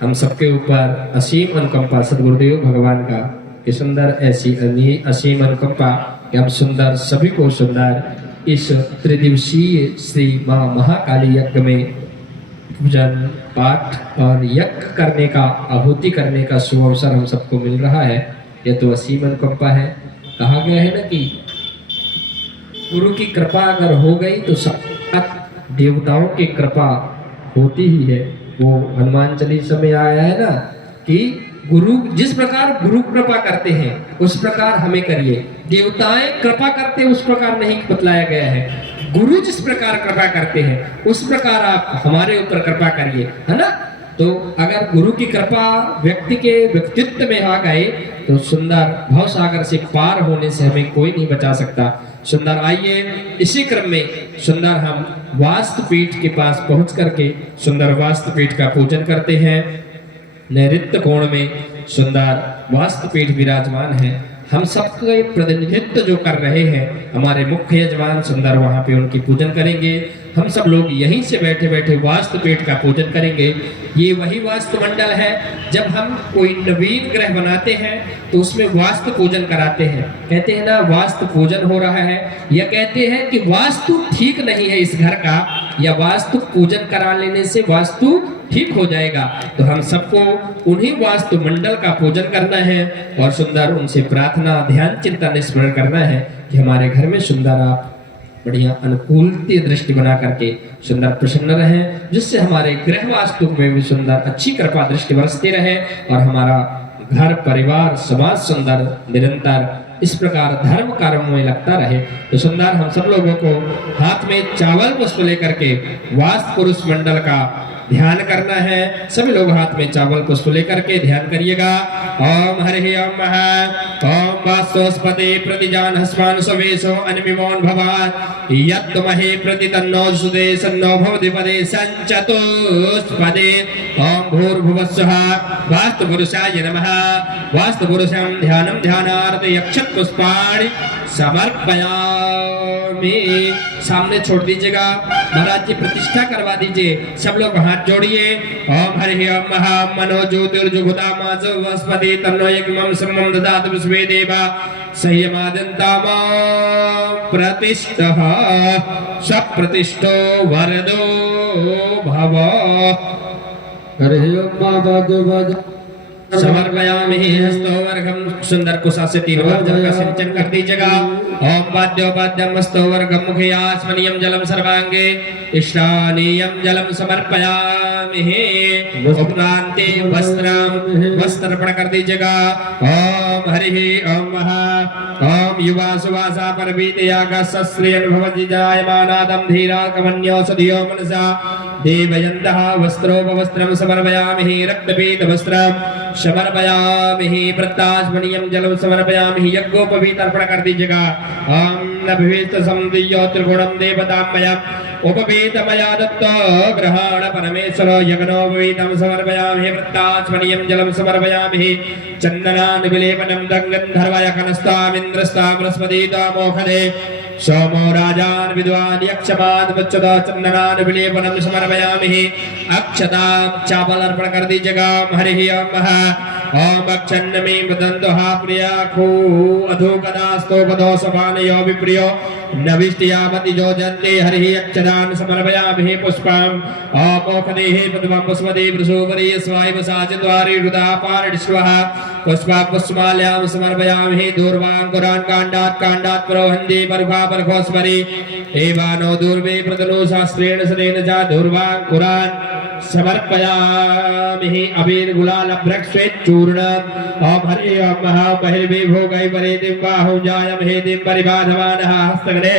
हम सबके ऊपर असीम अनुकंपा सदगुरुदेव भगवान का, कि सुंदर ऐसी असीम अनुकंपा कि हम सुंदर सभी को सुंदर इस त्रिदिवसीय श्री मां महाकाली यज्ञ में पूजन पाठ और यज्ञ करने का, आहुति करने का शुभ अवसर हम सबको मिल रहा है। यह तो असीम अनुकंपा है। कहा गया है ना कि गुरु की कृपा अगर हो गई तो साक्षात देवताओं की कृपा होती ही है। वो हनुमान चालीसा में आया है ना कि गुरु जिस प्रकार गुरु कृपा करते हैं उस प्रकार हमें करिए। देवताएं कृपा करते उस प्रकार नहीं बतलाया गया है। गुरु जिस प्रकार कृपा करते हैं उस प्रकार आप हमारे ऊपर कृपा करिए, है ना। तो अगर गुरु की कृपा व्यक्ति के व्यक्तित्व में आ गए तो सुंदर भव सागर से पार होने से हमें कोई नहीं बचा सकता। सुंदर आइए, इसी क्रम में सुंदर हम वास्तुपीठ के पास पहुंच करके सुंदर वास्तुपीठ का पूजन करते हैं। नैऋत्य कोण में सुंदर वास्तुपीठ विराजमान है। हम सबके प्रतिनिधित्व जो कर रहे हैं हमारे मुख्य यजमान सुंदर वहां पे उनकी पूजन करेंगे। हम सब लोग यहीं से बैठे बैठे वास्तुपीठ का पूजन करेंगे। ये वही वास्तु मंडल है, जब हम कोई नवीन ग्रह बनाते हैं तो उसमें वास्तु पूजन कराते हैं। कहते हैं ना वास्तु पूजन हो रहा है, या कहते हैं कि वास्तु ठीक नहीं है इस घर का, या वास्तु पूजन करा लेने से वास्तु ठीक हो जाएगा। तो हम सबको उन्हीं वास्तु मंडल का पूजन करना है और सुंदर उनसे प्रार्थना ध्यान चिंतन स्मरण करना है कि हमारे घर में सुंदर आप बढ़िया अनुकूलती दृष्टि बना करके सुंदर प्रसन्न रहे, जिससे हमारे गृह वास्तु में भी सुंदर अच्छी कृपा दृष्टि बरसती रहे और हमारा घर परिवार समाज सुंदर निरंतर इस प्रकार धर्म कर्म में लगता रहे। तो सुंदर हम सब लोगों को हाथ में चावल पुष्प लेकर के वास्तु पुरुष मंडल का ध्यान करना है। सभी लोग हाथ में चावल पुष्प लेकर के ध्यान करिएगा। ओम हरि ओम ओम वास्तुस्पति प्रतिजान हस्मान सवेशो अनमिमोन भवान यत्तमहे प्रतितन्नो सुदे सन्नो भवति पदे संचतुष्पदे। ओम भूर्भुवस्सुः वास्तु पुरुषाय नमः। वास्तु पुरुषं ध्यानं ध्यानार्थ यक्षत पुष्पाणि समर्पयामि। सामने छोड़ दीजिएगा, महाराज जी प्रतिष्ठा करवा दीजिए। सब लोग हाथ हाथ जोड़िए। ओम हरि ओम महा मनो ज्योतिर्जुगुदामा वस्पति तन्नो यज्ञमं सर्वं ददातु विश्वे देवा संयमादन्ताम प्रतिष्ठः सप्रतिष्ठो वरदो भव। हरि ओम महाभागवत समर्पयामि हस्तोवर्गम। सुंदर कुशा से 3 बार जल का सिंचन कर दीजिएगा। ओम पाद्योपाद्यम हस्तोवर्गम मुखे आचमनीयम जलम सर्वांगे ईशानीयम जलम समर्पयामि। उपरांते वस्त्र अर्पण कर दीजिएगा। ओम हरि ओम महा ओम युवा सुवासा परवीतयागा सस्त्रियन भवति जायमानादम धीरा कमन्यो सधियो मनसा देवयन्तः वस्त्रोपवस्त्रं समर्पयामि। रक्तपीत वस्त्रं समर्पयामि। प्रत्यास्मनीयं जलं समर्पयामि। यज्ञोपवीत अर्पण कर दीजिएगा। ओम नभीत समदियो त्रिगुणं देवतामयम् उपवीत मया दत्त ग्रहण परमेश्वर यज्ञोपवीतं समर्पयामि। प्रत्यास्मनीयं जलं समर्पयामि। चन्दनान् विलेपनं दङ्गन्धर्वय कनस्तामिन्द्रस्ता बृहस्पतिता मोखने सोमो राजान विद्वान यक्षपाद बच्चदा चंदनान विलेपनम समर्पयामि। अक्षता चावल अर्पण कर दीजिएगा। हरि ओम महा ओम अक्षन्नमे वदन्तो हा प्रिया खो अधो कदास्तो कदो सपानयो विप्रियो नविष्टियामति जो जन्ते। हरि अक्षदान समर्पयामि। पुष्पम ओम ओखदेहि पद्मं पुष्पदे वृषोपरि स्वायव साचद्वारि हृदा पारणिष्वः पुष्पा पुष्पमाल्यां समर्पयामि। दूर्वांकुरान् काण्डात् काण्डात् प्रोहन्ति परभा परखोस्मरि एवानो दूर्वे प्रतनो शास्त्रेण सदेन च दूर्वांकुरान् समर्पयामि। अबीर गुलाल अभ्रक्ष्वेच्चूर्णम्। ओम हरि ओम महा बहिर्विभोगै परेतिं बाहुं जायमहे दिं परिबाधमानः हस्तगणे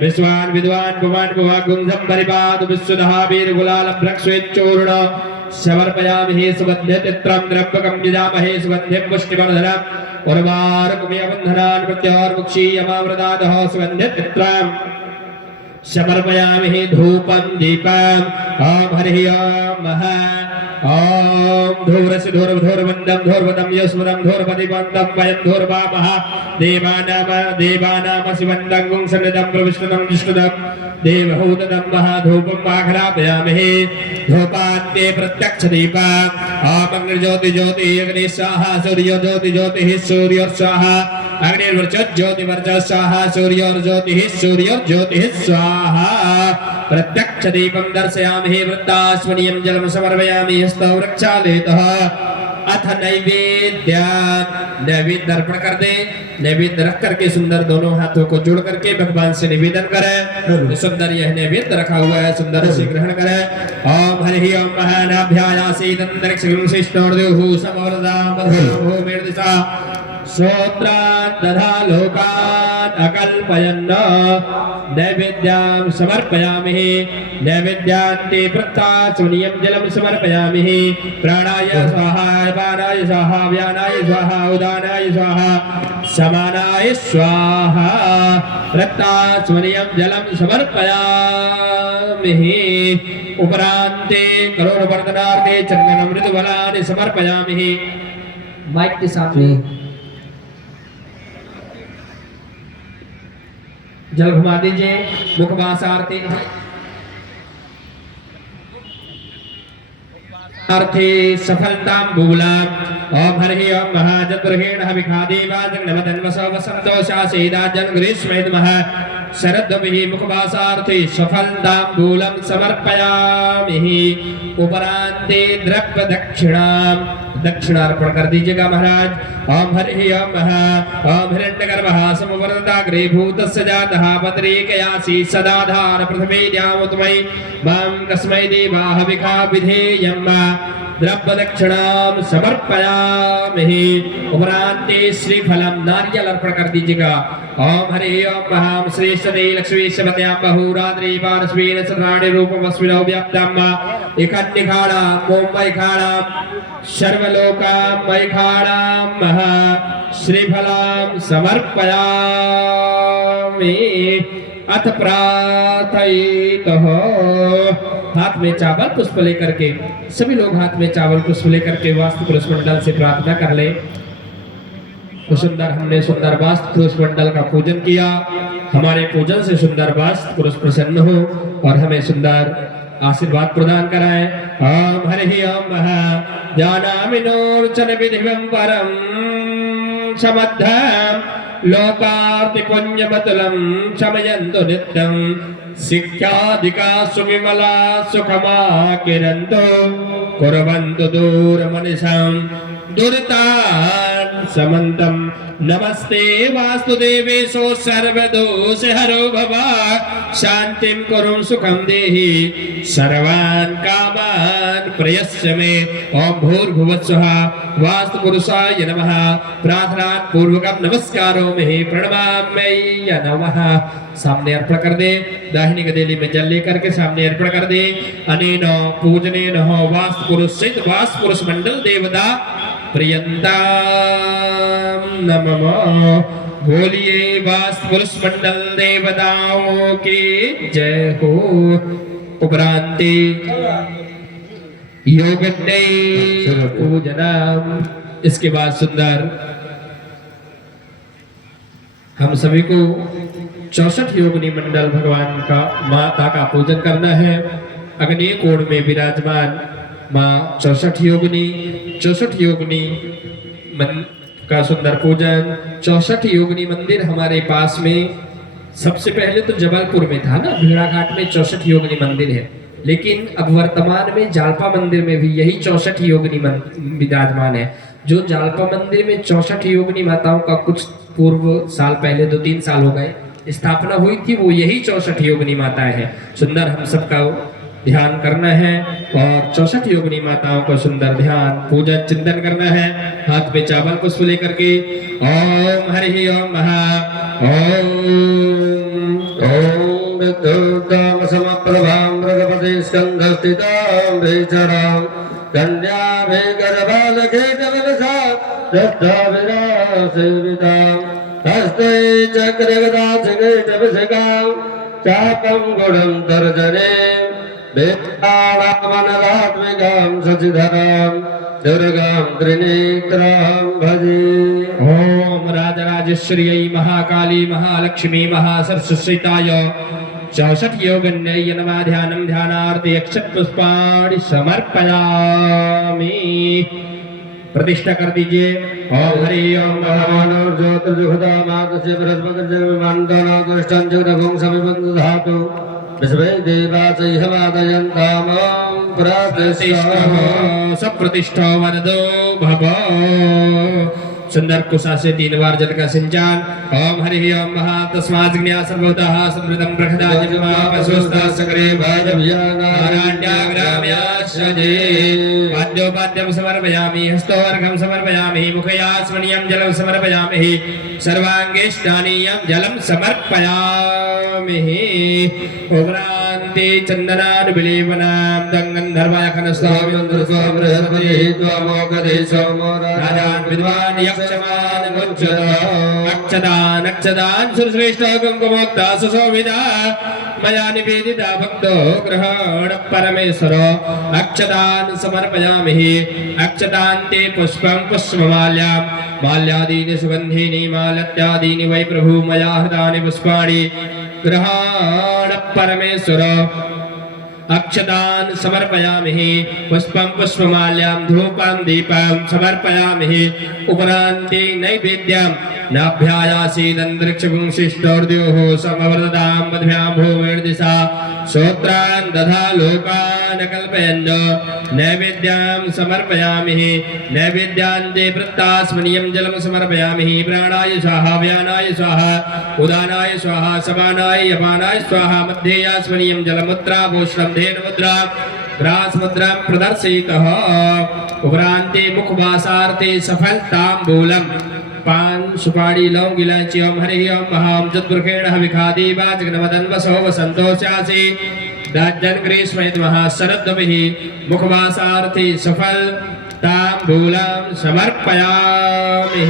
विश्वान् विद्वान् भुवान् भुवागुं संपरिपादु विश्वदः वीर गुलाल अभ्रक्ष्वेच्चूर्ण समर्पयामि। सुगन्ध्यतित्रं द्रव्यकं यजामहे सुगन्ध्यं पुष्टिवर्धनम् उर्वारुकमेवन्धनान् प्रत्योर्मुक्षीयमावृतादः सुगन्ध्यतित्रं समर्पयामि। धूपं दीपं ओम हरि ओम महा ओम धूरस्य धूर्वधूर्वन्दं धूर्वदं यस्वरं धूर्वदिवन्दं वयं धूर्वामः। देवानाम शिवन्दं गुंसनिदं प्रविष्णुदं विष्णुदं देवहूतदं महाधूपं आघ्रापयामि। धूपान्ते प्रत्यक्ष दीपं ओम अग्निर्ज्योति ज्योति अग्नि स्वाहा सूर्यो ज्योति ज्योतिः सूर्योर्स्वाहा अग्निर्वर्चस् ज्योतिवर्चस् स्वाहा सूर्योर्ज्योतिः सूर्योर्ज्योतिः स्वाहा। प्रत्यक्ष दीपं दर्शयामि। वृत्तास्मनीयं जलं समर्पयामि। हस्तौ रक्षालेतः अथ नैवेद्य नैवेद्य अर्पण कर दे। नैवेद्य रख करके सुंदर दोनों हाथों को जोड़ करके भगवान से निवेदन करें। सुंदर यह नैवेद्य रखा हुआ है सुंदर से ग्रहण करें। ओम हरि ओम महानाभ्यायासी दंतरिक्षं शिष्टोर्देहु समवरदां बधो मेर्दिशा श्रोत्रान् दधा लोकान् अकल्पयन् नैवेद्यां समर्पयामि। नैवेद्यान्ते प्रत्यास्मनीयं जलं समर्पयामि। प्राणाय स्वाहा अपानाय स्वाहा व्यानाय स्वाहा उदानाय स्वाहा समानाय स्वाहा। प्रत्यास्मनीयं जलं समर्पयामि। उपरान्ते करोड़वर्धनार्थे चन्दनमृदुफलानि समर्पयामि। माइक के सामने जल घुमा दीजिए। मुखवासार्थी अर्थे सफलताम्बूलाम्। ओम हरि ओम महाजगृहेण हविखादेवाजग्नवदन्वसो वसन्तोषासेदाजन् ग्रीष्मेद्मः शरद्भिः मुखवासार्थे सफलताम्बूलं समर्पयामि। उपरान्ते द्रव्य दक्षिणार्पण कर दीजिएगा महाराज। ओम हरि ओम महा ओम हिरण्यगर्भः समवर्धताग्रे भूतस्य जातः पत्रीकयासि सदाधार पृथ्वी द्यामुतमै मां कस्मै देवा हविखा विधेयम् द्रव्य दक्षिणां समर्पयामि। उपरान्ते श्रीफलं नारियल अर्पण कर दीजिएगा। ओम हरि ओम महा श्रेष्ठते लक्ष्मीशवत्यां बहुरात्रि पार्श्वेन सर्वाणि रूपमस्मिनो व्याप्तं एकन्निखाणां मोमैखाणां सर्वलोकां मैखाणां महा श्रीफलां समर्पयामि। अथ प्रार्थयितः हाथ में चावल पुष्प लेकर के सभी लोग हाथ में चावल पुष्प लेकर के वास्तु पुरुष मंडल से प्रार्थना कर ले। तो सुंदर हमने सुंदर वास्तु पुरुष मंडल का पूजन किया। हमारे पूजन से सुंदर वास्तु पुरुष प्रसन्न हो और हमें सुंदर आशीर्वाद प्रदान कराएं। ओम हरि ओम महा ज्ञानामिनोर्चन विधिवं परम समद्धं लोकार्ति पुण्यमतुलं शमयन्तु नित्यं शिक्षाधिका सुविमला सुखमा किरन्तु कुर्वन्तु दूरमनिशं दुरितान् समन्तं नमस्ते वास्तुदेवेशो सर्वदोषहरो भव शान्तिं कुरु सुखं देहि सर्वान् कामान् प्रयस्य मे। ओम भूर्भुवस्सुः वास्तुपुरुषाय नमः। प्रार्थना पूर्वकं नमस्कारो में प्रणमाम्यै नमः। सामने अर्पण कर दे, दाहिनी गदेली में जल लेकर के सामने अर्पण कर दे। अनेन पूजनेन वास्तु पुरुष सहित वास्तु पुरुष मंडल देवता प्रियंता नमः। बोलिए वास्तु पुरुष मंडल देवताओं की जय हो। उपरांति योगन्ने पूजनम। इसके बाद सुंदर हम सभी को 64 योगिनी मंडल भगवान का माता का पूजन करना है। अग्नि कोण में विराजमान माँ 64 योगिनी का सुंदर पूजन। 64 योगिनी मंदिर हमारे पास में सबसे पहले तो जबलपुर में था ना, भेड़ाघाट में 64 योगिनी मंदिर है, लेकिन अब वर्तमान में जालपा मंदिर में भी यही 64 योगिनी विराजमान है। जो जालपा मंदिर में 64 योगिनी माताओं का कुछ पूर्व साल पहले 2-3 साल हो गए स्थापना हुई थी, वो यही 64 योगिनी माताएं हैं। सुंदर हम सबका ध्यान करना है और 64 योगिनी माताओं का सुंदर ध्यान पूजन चिंतन करना है। हाथ में चावल पुष्प लेकर के ओम हरि ओम महा ओम विद्युताम समप्रभां मृगपति स्कंधस्थितां भेचरां कन्याभे गर्भालखेटवलसा दत्ताविरासेवितां हस्ते चक्रगदा चिकेटभिषिकां चापं गुणं तर्जने वेदाणामनलात्मिकां शशिधरां दुर्गां त्रिनेत्रां भजे। ओम राजराजेश्वर्यै महाकाली महालक्ष्मी महासरस्वतीताय 64 योगिन्यै नमः। ध्यानं ध्यानार्थे अक्षत पुष्पाणि समर्पयामि। प्रतिष्ठा कर दीजिए। ओम हरि ओम भगवानो ज्योतिर्जुहदा मातस्य बृहस्पतिर्जगन्मान्दना दुष्टं जगदघुं समिबन्धधातु विश्वे देवासैहमादयन्तां प्रतिष्ठा सप्रतिष्ठा वरदो भव। सुंदर कुशा से 3 बार जल का सिंचान। ओम हरि ओम महा तस्मात् ज्ञा सर्वतः समृद्धं प्रखदा जन्मा पशुस्ता सकरे भाजव्यानारण्याग्राम्याश्रजे। पाद्योपाद्यं समर्पयामि हस्तोर्घं समर्पयामि मुखयास्मनीयं जलं समर्पयामि सर्वांगेष्टानीयं जलं समर्पयामि। उग्रान्ते चन्दनान् विलेपनां दङ्गन्धर्वाखनस्तामिन्द्रस्वां बृहस्पतिः त्वमोगधे सोमो राजान् विद्वान् यक्षमान् अक्षदान् सुरश्रेष्ठ कुङ्कुमोक्ता सुशोभिता मया निवेदिता भक्तो ग्रहण परमेश्वर। अक्षदान् समर्पयामि। अक्षतान्ते पुष्पं पुष्पमाल्यां माल्यादीनि सुगन्धीनि मालत्यादीनि वै प्रभु मया हृतानि पुष्पाणि ग्रहण परमेश्वर। अक्षतान् समर्पयामि। पुष्पं पुष्पमाल्यां धूपं दीपं समर्पयामि। उपरान्ते नैवेद्यं नाभ्यायासीदन्तरिक्षपुंशिष्टोर्द्योः समवर्धतां मध्यां भूमिर्दिशा श्रोत्रान् दधा लोकान् कल्पयन् नैवेद्यं समर्पयामि। नैवेद्यान्ते वृत्तास्मनीयं जलं समर्पयामि। प्राणाय स्वाहा व्यानाय स्वाहा उदानाय स्वाहा समानाय यमानाय स्वाहा मध्येयास्मनीयं जलमुद्रा भूषणं धेनुमुद्रा ग्रासमुद्रां प्रदर्शयितः। उपरान्ते मुखवासार्थे सफलताम्बूलं पान सुपारी लौंग इलायची। ओम हरि ओम महा जद्वृखेण हविखादीवा जगन्मदन्वसो वसन्तोषासि दाज्जन ग्रीष्मयत् महाशरद्भिः मुखवासार्थे सफलताम्बूलं समर्पयामि।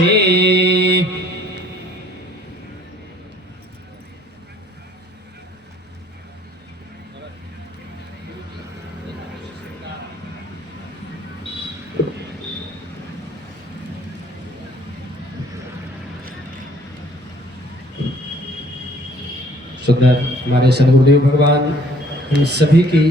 सुंदर हमारे सदगुरुदेव भगवान हम सभी की